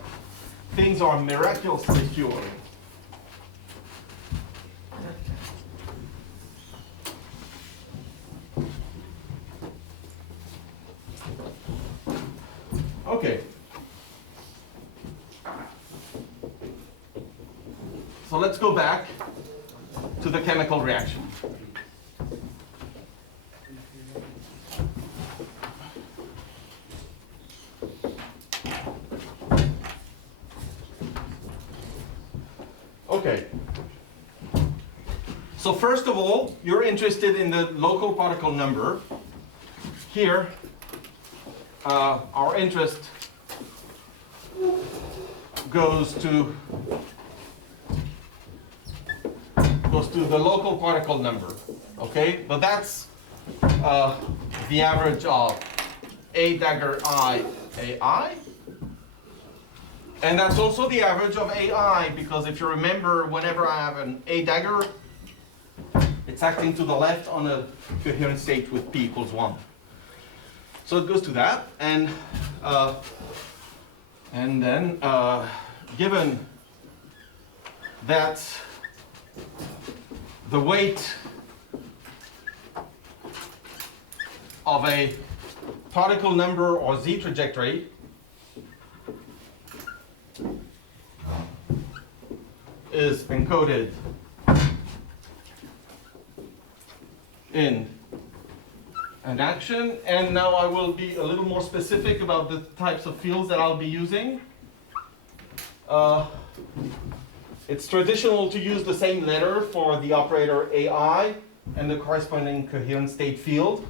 things are miraculously pure. Okay. So let's go back to the chemical reaction. Okay. So first of all, you're interested in the local particle number. Here, our interest goes to the local particle number, okay? But that's the average of A dagger I, AI. And that's also the average of AI, because if you remember, whenever I have an A dagger, it's acting to the left on a coherent state with P equals 1. So it goes to that, and then given that the weight of a particle number or z trajectory is encoded in an action, and now I will be a little more specific about the types of fields that I'll be using. It's traditional to use the same letter for the operator AI and the corresponding coherent state field.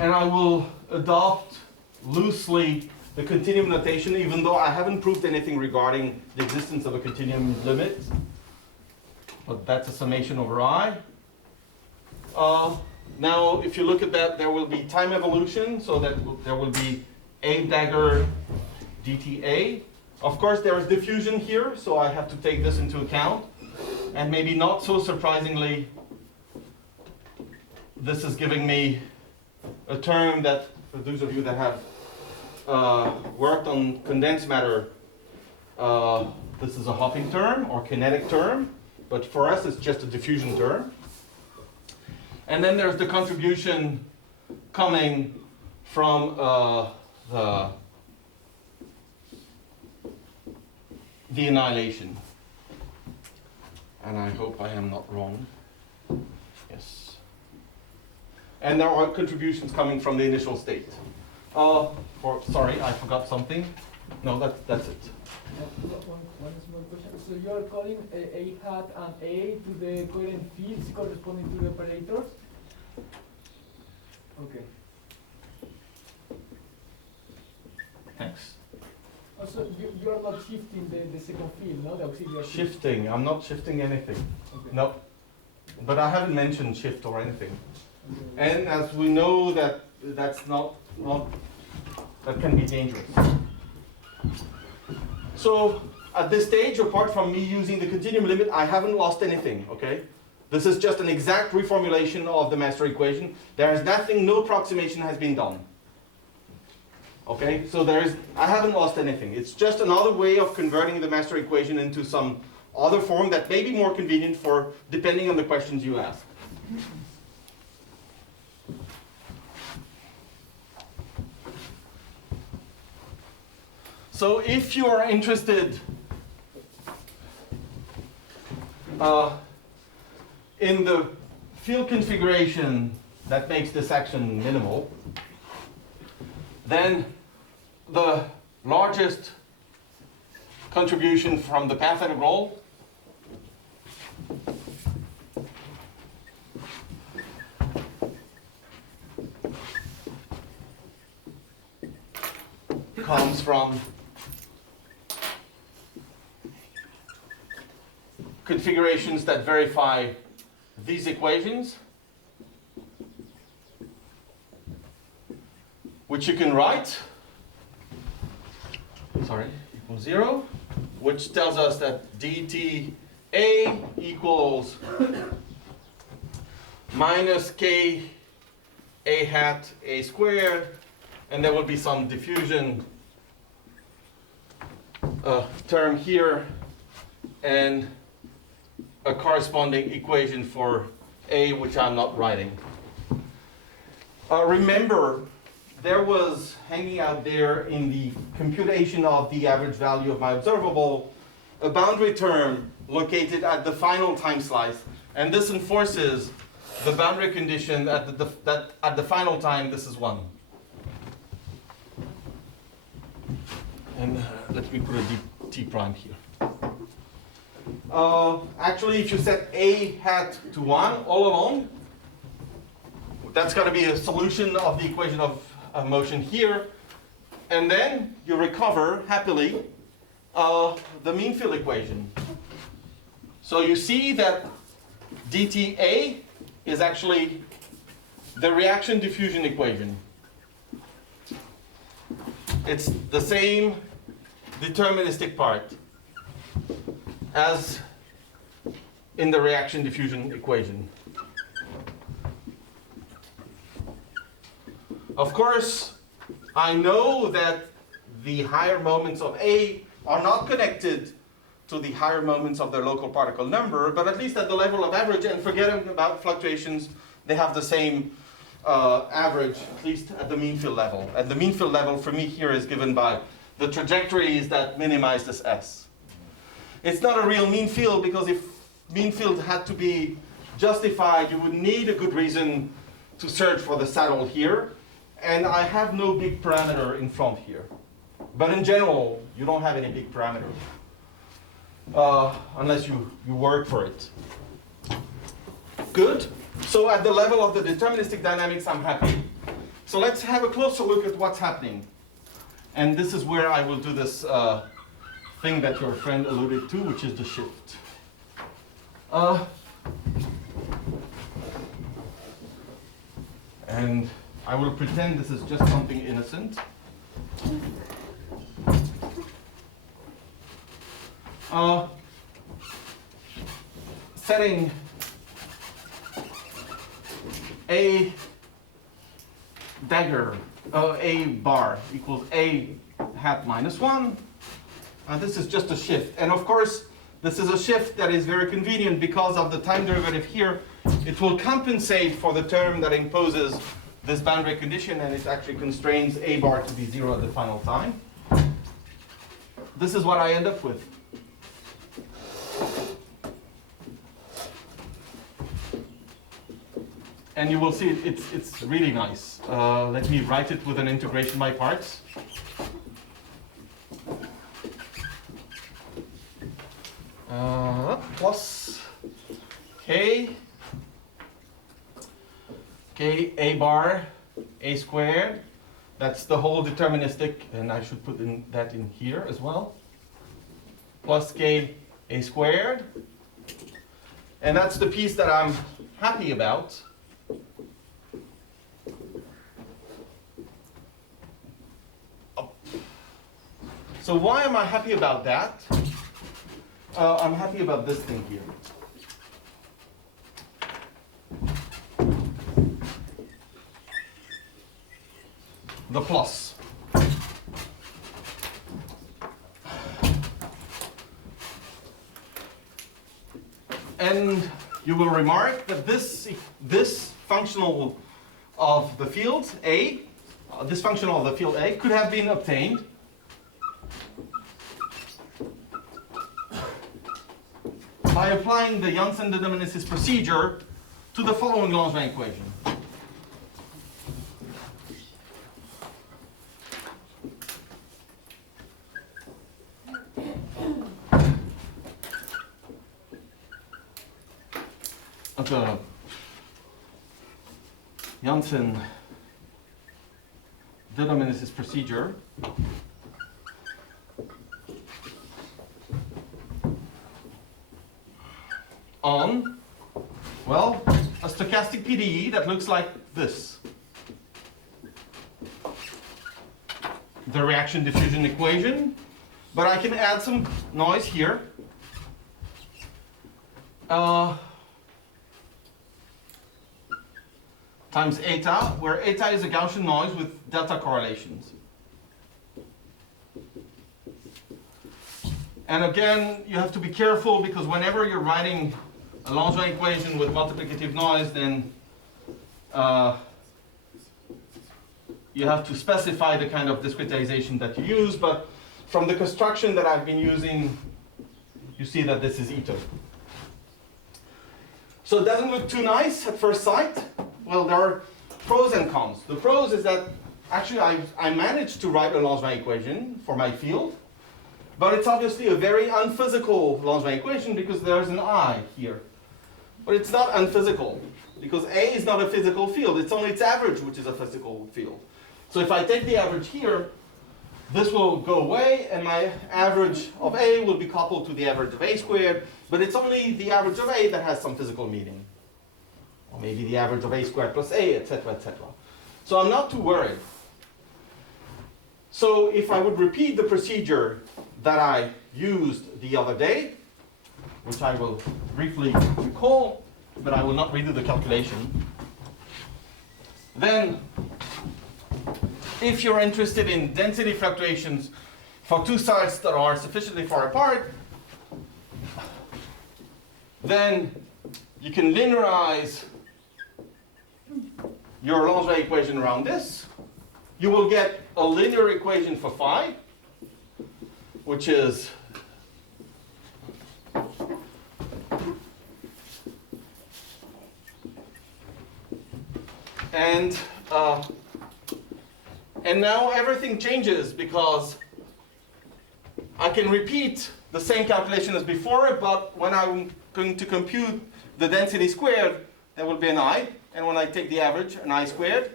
And I will adopt loosely the continuum notation, even though I haven't proved anything regarding the existence of a continuum limit. But that's a summation over I. Now, if you look at that, there will be time evolution, so that there will be A dagger dTA. Of course, there is diffusion here, so I have to take this into account. And maybe not so surprisingly, this is giving me a term that, for those of you that have worked on condensed matter, this is a hopping term or kinetic term, but for us it's just a diffusion term. And then there's the contribution coming from the annihilation. And I hope I am not wrong. Yes. And there are contributions coming from the initial state. Sorry, I forgot something. No, that's it. One small question. So you are calling A hat and A to the coherent fields corresponding to the operators? Okay. Thanks. Also, you are not shifting the second field, no? The auxiliary field. Shifting. I'm not shifting anything. Okay. No. But I haven't mentioned shift or anything. Okay. And as we know that that's not that can be dangerous. So at this stage, apart from me using the continuum limit, I haven't lost anything, okay? This is just an exact reformulation of the master equation. There is nothing, no approximation has been done. Okay, so I haven't lost anything. It's just another way of converting the master equation into some other form that may be more convenient for, depending on the questions you ask. So if you are interested in the field configuration that makes this action minimal, then the largest contribution from the path integral comes from configurations that verify these equations, which you can write, equals 0, which tells us that dta equals minus k a hat a squared, and there will be some diffusion term here, and a corresponding equation for a, which I'm not writing. Remember, there was hanging out there in the computation of the average value of my observable a boundary term located at the final time slice, and this enforces the boundary condition that at the final time this is 1. And let me put a t prime here. Actually, if you set a hat to 1 all along, that's going to be a solution of the equation of motion here. And then you recover, happily, the mean field equation. So you see that dTA is actually the reaction diffusion equation. It's the same deterministic part as in the reaction diffusion equation. Of course, I know that the higher moments of A are not connected to the higher moments of their local particle number, but at least at the level of average, and forgetting about fluctuations, they have the same average, at least at the mean field level. And the mean field level for me here is given by the trajectories that minimize this S. It's not a real mean field, because if mean field had to be justified, you would need a good reason to search for the saddle here. And I have no big parameter in front here. But in general, you don't have any big parameter. Unless you work for it. Good. So at the level of the deterministic dynamics, I'm happy. So let's have a closer look at what's happening. And this is where I will do this thing that your friend alluded to, which is the shift. And I will pretend this is just something innocent. Setting a dagger, a bar equals a hat minus 1. This is just a shift. And of course, this is a shift that is very convenient because of the time derivative here. It will compensate for the term that imposes this boundary condition, and it actually constrains a bar to be 0 at the final time. This is what I end up with. And you will see it's really nice. Let me write it with an integration by parts. Plus k a bar a squared. That's the whole deterministic, and I should put that in here as well. Plus k a squared. And that's the piece that I'm happy about. So why am I happy about that? I'm happy about this thing here. The plus. And you will remark that this functional of the field A, this functional of the field A could have been obtained by applying the Janssen-Deterministis procedure to the following Langevin equation. The Janssen-Deterministis procedure on, well, a stochastic PDE that looks like this. The reaction diffusion equation, but I can add some noise here. Times eta, where eta is a Gaussian noise with delta correlations. And again, you have to be careful because whenever you're writing a Langevin equation with multiplicative noise, then you have to specify the kind of discretization that you use, but from the construction that I've been using, you see that this is eta. So it doesn't look too nice at first sight. Well, there are pros and cons. The pros is that actually I managed to write a Langevin equation for my field, but it's obviously a very unphysical Langevin equation because there's an I here. But it's not unphysical because A is not a physical field. It's only its average which is a physical field. So if I take the average here, this will go away and my average of A will be coupled to the average of A squared, but it's only the average of A that has some physical meaning. Or maybe the average of A squared plus A, etc., etc. So I'm not too worried. So if I would repeat the procedure that I used the other day, which I will briefly recall, but I will not redo the calculation, then if you're interested in density fluctuations for two sites that are sufficiently far apart, then you can linearize your Langevin equation around this. You will get a linear equation for phi, which is and now everything changes because I can repeat the same calculation as before, but when I'm going to compute the density squared, there will be an I, and when I take the average, an I squared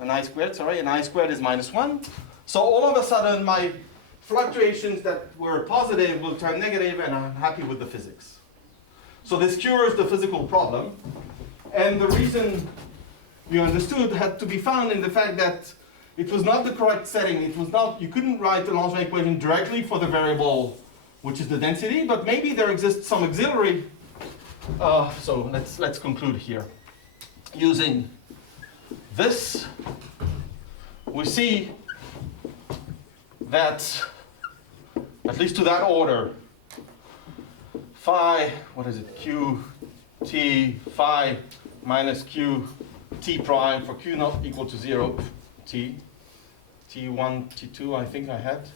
is minus 1. So all of a sudden my fluctuations that were positive will turn negative, and I'm happy with the physics. So this cures the physical problem, and the reason you understood had to be found in the fact that it was not the correct setting. It was not, you couldn't write the Langevin equation directly for the variable which is the density, but maybe there exists some auxiliary. So let's conclude here. Using this, we see that, at least to that order, phi, what is it, q t phi minus q t prime for q not equal to 0, t, t1, t2 I think I had,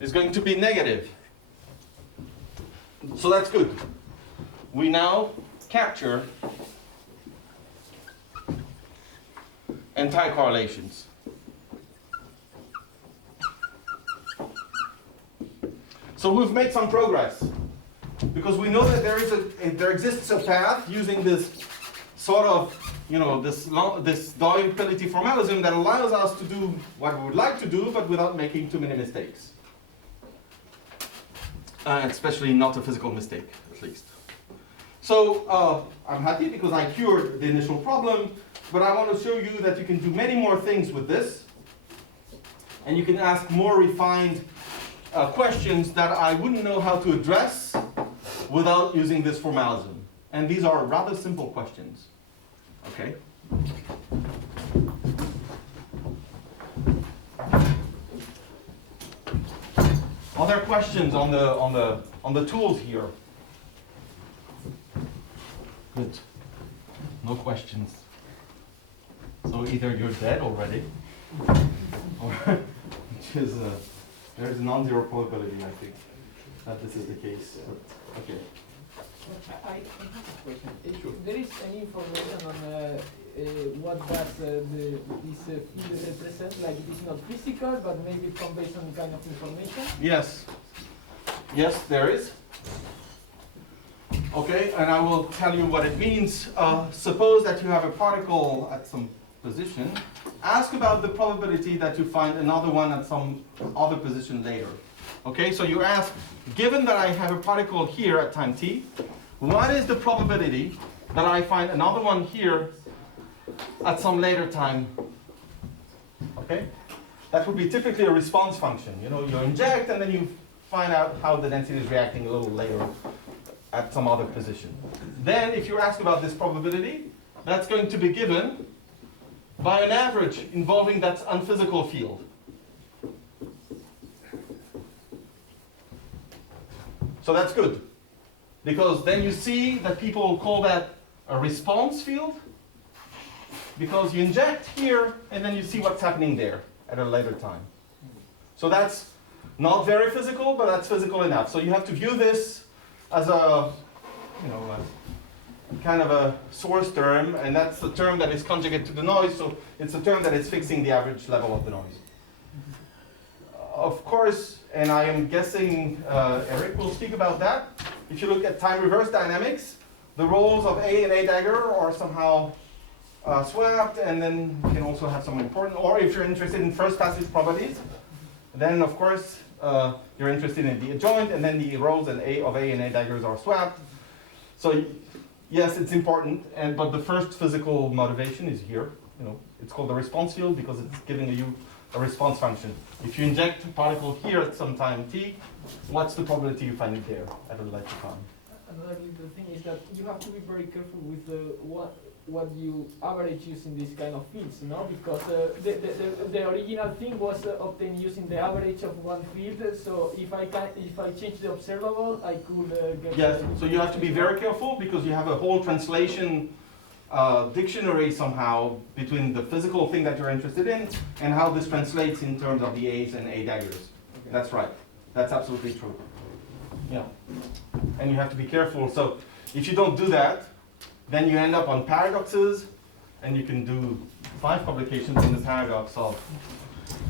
is going to be negative. So that's good. We now capture anti-correlations. So we've made some progress because we know that there exists a path using this sort of, this Dau-utility formalism that allows us to do what we would like to do, but without making too many mistakes. Especially not a physical mistake, at least. So I'm happy because I cured the initial problem, but I want to show you that you can do many more things with this, and you can ask more refined questions that I wouldn't know how to address without using this formalism. And these are rather simple questions. Okay? Are there questions on the tools here? Good. No questions. So either you're dead already, or which is there's a non-zero probability, I think, that this is the case. But, okay. I have a question. If there is any information on what does this field represent? Like it is not physical, but maybe it conveys some kind of information? Yes. Yes, there is. Okay, and I will tell you what it means. Suppose that you have a particle at some position. Ask about the probability that you find another one at some other position later. Okay, so you ask, given that I have a particle here at time t, what is the probability that I find another one here at some later time? Okay, that would be typically a response function. You know, you inject and then you find out how the density is reacting a little later at some other position. Then if you ask about this probability, that's going to be given by an average involving that unphysical field. So that's good, because then you see that people call that a response field, because you inject here and then you see what's happening there at a later time. So that's not very physical, but that's physical enough. So you have to view this as a, you know, a kind of a source term, and that's the term that is conjugate to the noise, so it's a term that is fixing the average level of the noise. Of course, and I am guessing Eric will speak about that. If you look at time reverse dynamics, the roles of A and A dagger are somehow swapped, and then you can also have some important, or if you're interested in first passage properties, then of course you're interested in the adjoint, and then the roles of A and A daggers are swapped. So yes, it's important, but the first physical motivation is here. You know, it's called the response field because it's giving you a response function. If you inject a particle here at some time t, what's the probability you find it there at a later time? Another little thing is that you have to be very careful with what you average using these kind of fields, no? Because the original thing was obtained using the average of one field. So if I change the observable, I could get. Yes. So you have to be very careful because you have a whole translation dictionary somehow between the physical thing that you're interested in and how this translates in terms of the A's and A daggers. Okay. That's right. That's absolutely true. Yeah. And you have to be careful. So if you don't do that, then you end up on paradoxes, and you can do 5 publications in the paradox of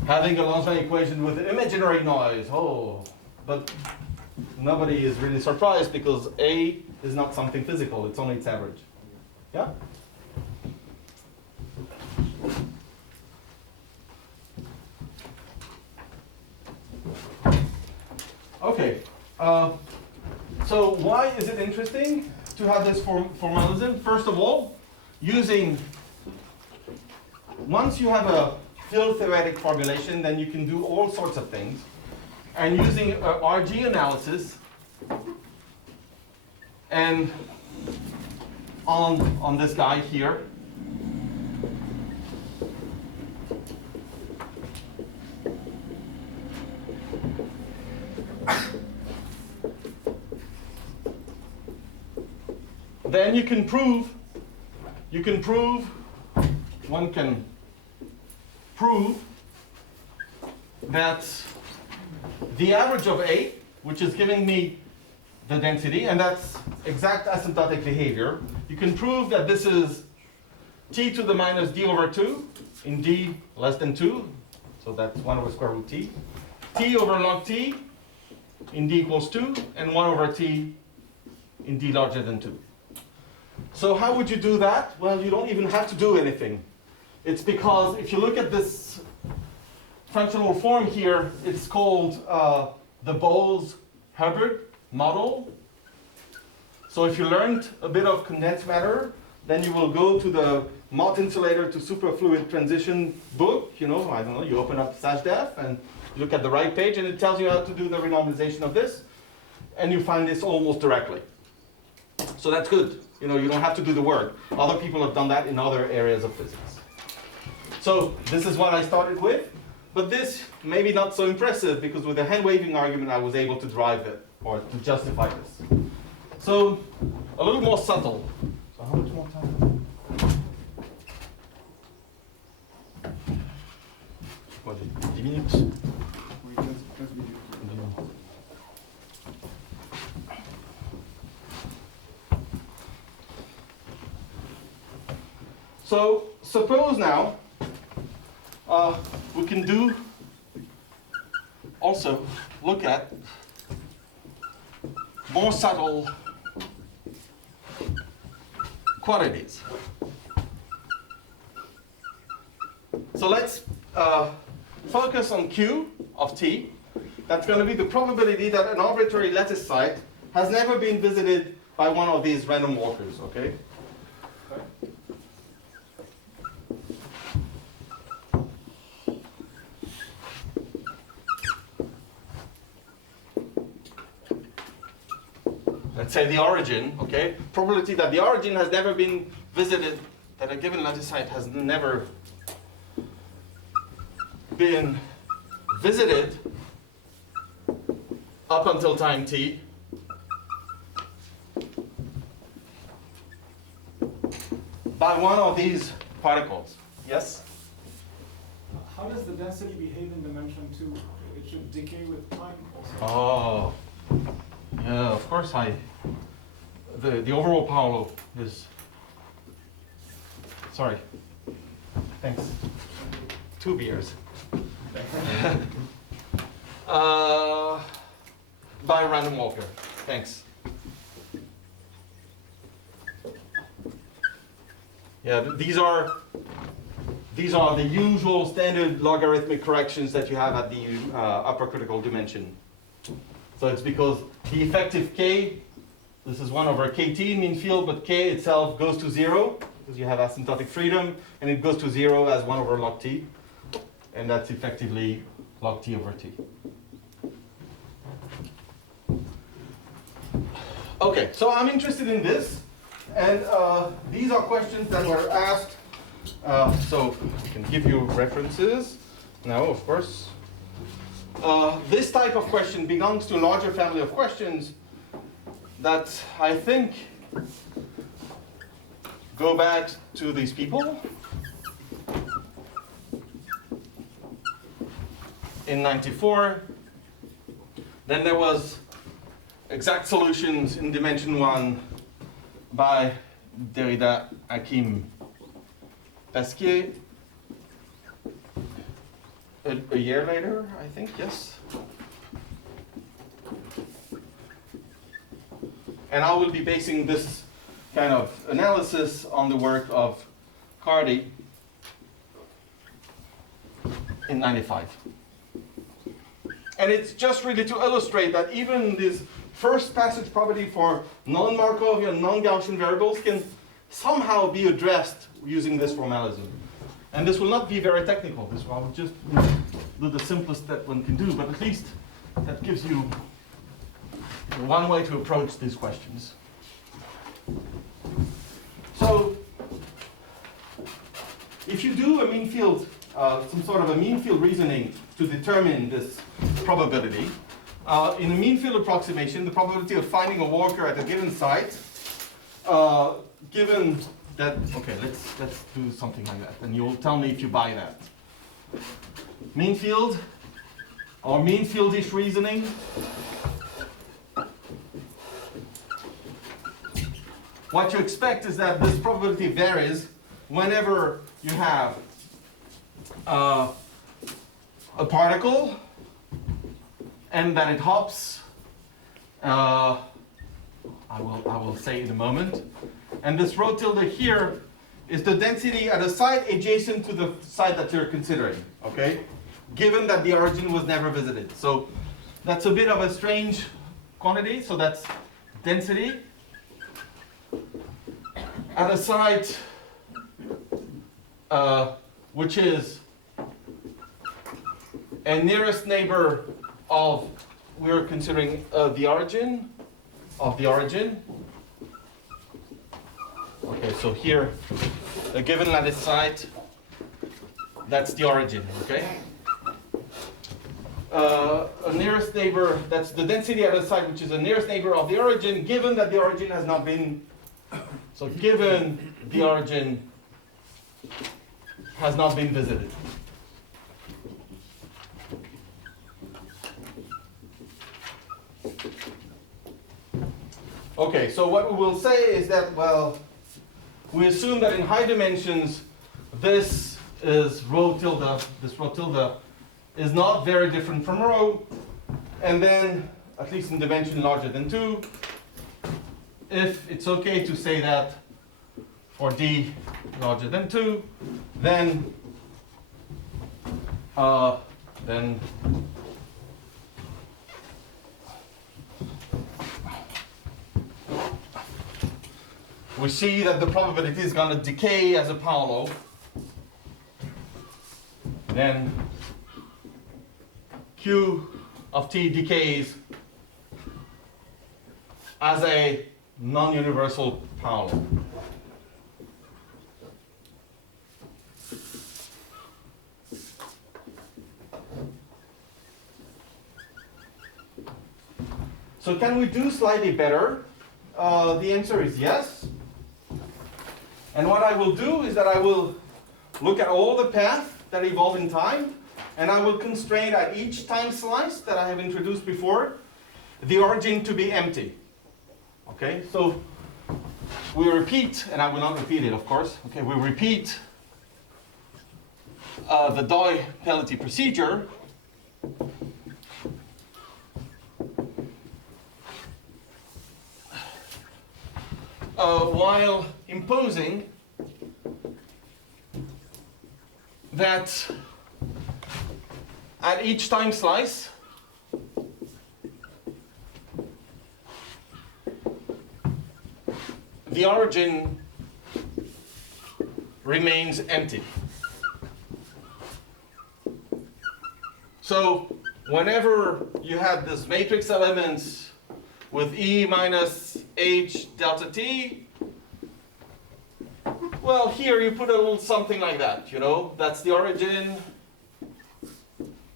having a Langevin equation with imaginary noise. Oh, but nobody is really surprised because A is not something physical, it's only its average. Yeah? Okay. So why is it interesting to have this formalism? First of all, once you have a field theoretic formulation, then you can do all sorts of things. And using RG analysis, and on this guy here, then one can prove that the average of A, which is giving me the density, and that's exact asymptotic behavior, you can prove that this is t to the minus d over 2 in d less than 2, so that's 1 over square root t, t over log t in d equals 2, and 1 over t in d larger than 2. So how would you do that? Well, you don't even have to do anything. It's because if you look at this functional form here, it's called the Bose-Hubbard model. So if you learned a bit of condensed matter, then you will go to the Mott insulator to superfluid transition book. You know, I don't know, you open up SASDEF and You look at the right page and it tells you how to do the renormalization of this, and you find this almost directly. So that's good. You know, you don't have to do the work. Other people have done that in other areas of physics. So this is what I started with, but this maybe not so impressive because with the hand-waving argument I was able to drive it, or to justify this. So a little more subtle. So how much more time? What is it, 10 minutes? Oui, 15 minutes. So suppose now we can do also look at more subtle quantities. So let's focus on Q of t. That's going to be the probability that an arbitrary lattice site has never been visited by one of these random walkers, okay? Let's say the origin, okay? Probability that the origin has never been visited, that a given lattice site has never been visited up until time t by one of these particles. Yes? How does the density behave in dimension 2? It should decay with time also. Oh, yeah, of course the overall power law is, sorry, thanks, 2 beers. By random walker, thanks. Yeah, these are the usual standard logarithmic corrections that you have at the upper critical dimension. So it's because the effective k, this is 1 over kt in mean field, but k itself goes to 0 because you have asymptotic freedom, and it goes to 0 as 1 over log t, and that's effectively log t over t. Okay, so I'm interested in this, and these are questions that were asked. So I can give you references now, of course. This type of question belongs to a larger family of questions that I think go back to these people in '94. Then there was exact solutions in dimension 1 by Derrida, Hakim, Pasquier. A year later, I think, yes. And I will be basing this kind of analysis on the work of Cardy in '95. And it's just really to illustrate that even this first passage property for non-Markovian, non-Gaussian variables can somehow be addressed using this formalism. And this will not be very technical. This will just do the simplest that one can do, but at least that gives you one way to approach these questions. So, if you do a mean field, some sort of a mean field reasoning to determine this probability, in a mean field approximation, the probability of finding a walker at a given site, given that, okay, let's do something like that, and you'll tell me if you buy that. Mean field, or mean fieldish reasoning. What you expect is that this probability varies whenever you have a particle, and that it hops. I will say in a moment. And this rho tilde here is the density at a site adjacent to the site that you're considering, okay? Given that the origin was never visited. So that's a bit of a strange quantity, so that's density at a site which is and nearest neighbor of, we're considering the origin, of the origin. Okay, so here, a given lattice site, that's the origin, okay? A nearest neighbor, that's the density at a site which is the nearest neighbor of the origin, given that the origin has not been, so given the origin has not been visited. Okay, so what we will say is that, well, we assume that in high dimensions, this is rho tilde, this rho tilde is not very different from rho, and then, at least in dimension larger than 2, if it's okay to say that for d larger than 2, then we see that the probability is going to decay as a power law. Then Q of t decays as a non-universal power law. So can we do slightly better? The answer is yes. And what I will do is that I will look at all the paths that evolve in time, and I will constrain at each time slice that I have introduced before, the origin to be empty. Okay, so we repeat, and I will not repeat it, of course. Okay, we repeat the Doi penalty procedure. While imposing that at each time slice the origin remains empty. So whenever you have this matrix elements with E minus H delta T, well, here you put a little something like that, you know, that's the origin,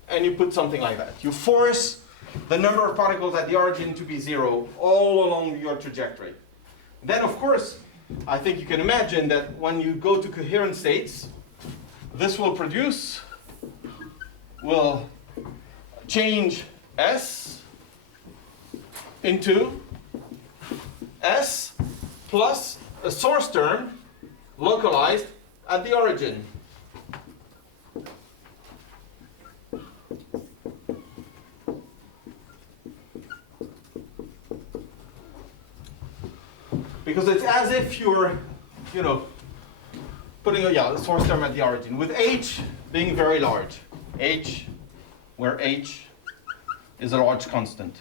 and you put something like that. You force the number of particles at the origin to be 0 all along your trajectory. Then, of course, I think you can imagine that when you go to coherent states, this will change S into S plus a source term localized at the origin. Because it's as if you're, you know, putting a source term at the origin, with H being very large. H, where H is a large constant.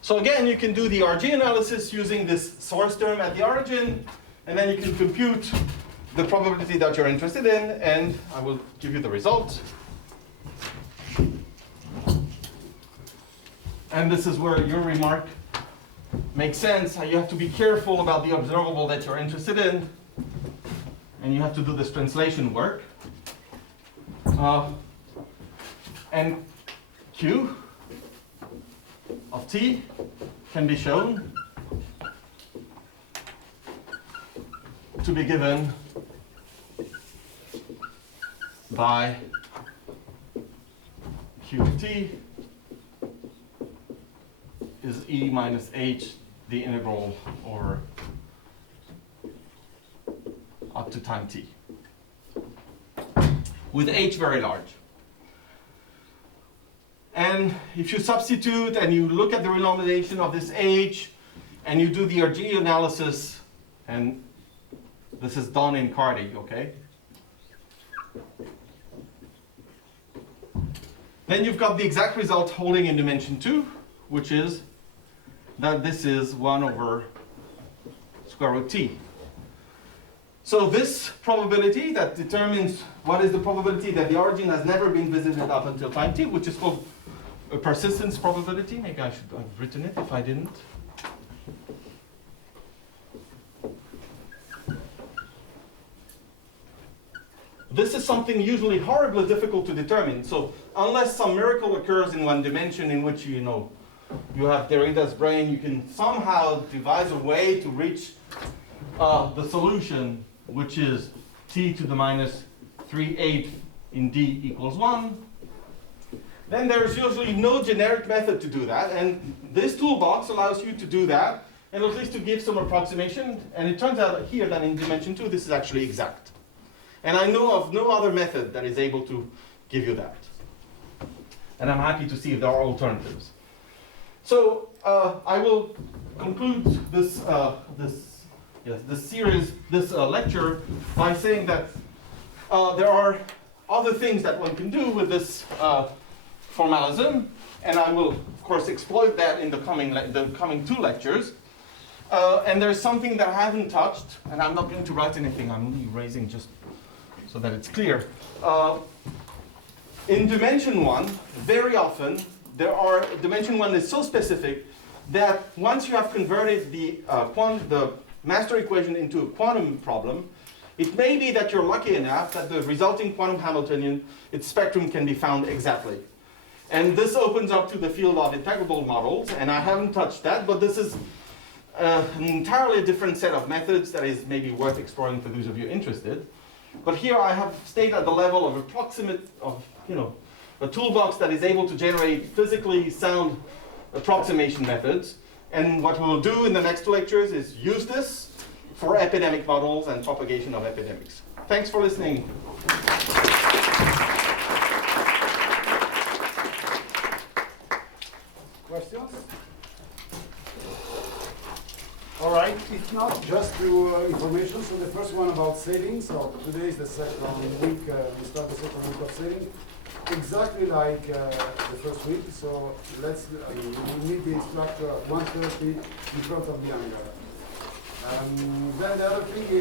So again, you can do the RG analysis using this source term at the origin, and then you can compute the probability that you're interested in, and I will give you the result. And this is where your remark makes sense. You have to be careful about the observable that you're interested in, and you have to do this translation work. And Q of t can be shown to be given by Q of t is E minus H, the integral over up to time t, with H very large. And if you substitute and you look at the renormalization of this H, and you do the RG analysis, and this is done in Cardi, okay? Then you've got the exact result holding in dimension 2, which is that this is 1 over square root t. So this probability that determines what is the probability that the origin has never been visited up until time t, which is called a persistence probability. Maybe I should have written it if I didn't. This is something usually horribly difficult to determine. So unless some miracle occurs in one dimension in which you have Derrida's brain, you can somehow devise a way to reach the solution, which is t to the minus 3/8 in d equals 1. Then there's usually no generic method to do that, and this toolbox allows you to do that, and at least to give some approximation, and it turns out here that in dimension 2 this is actually exact. And I know of no other method that is able to give you that. And I'm happy to see if there are alternatives. So I will conclude this lecture by saying that there are other things that one can do with this formalism, and I will of course exploit that in the coming 2 lectures. And there's something that I haven't touched, and I'm not going to write anything. I'm only raising just so that it's clear. In dimension 1, very often dimension 1 is so specific that once you have converted the master equation into a quantum problem, it may be that you're lucky enough that the resulting quantum Hamiltonian, its spectrum can be found exactly. And this opens up to the field of integrable models, and I haven't touched that, but this is an entirely different set of methods that is maybe worth exploring for those of you interested. But here I have stayed at the level of a toolbox that is able to generate physically sound approximation methods. And what we will do in the next 2 lectures is use this for epidemic models and propagation of epidemics. Thanks for listening. Questions? All right. If not, just to information. So the first one about saving. So today is the second week. We start the second week of saving, exactly like the first week. So we meet the instructor at 1:30 in front of the hangar. Then the other thing is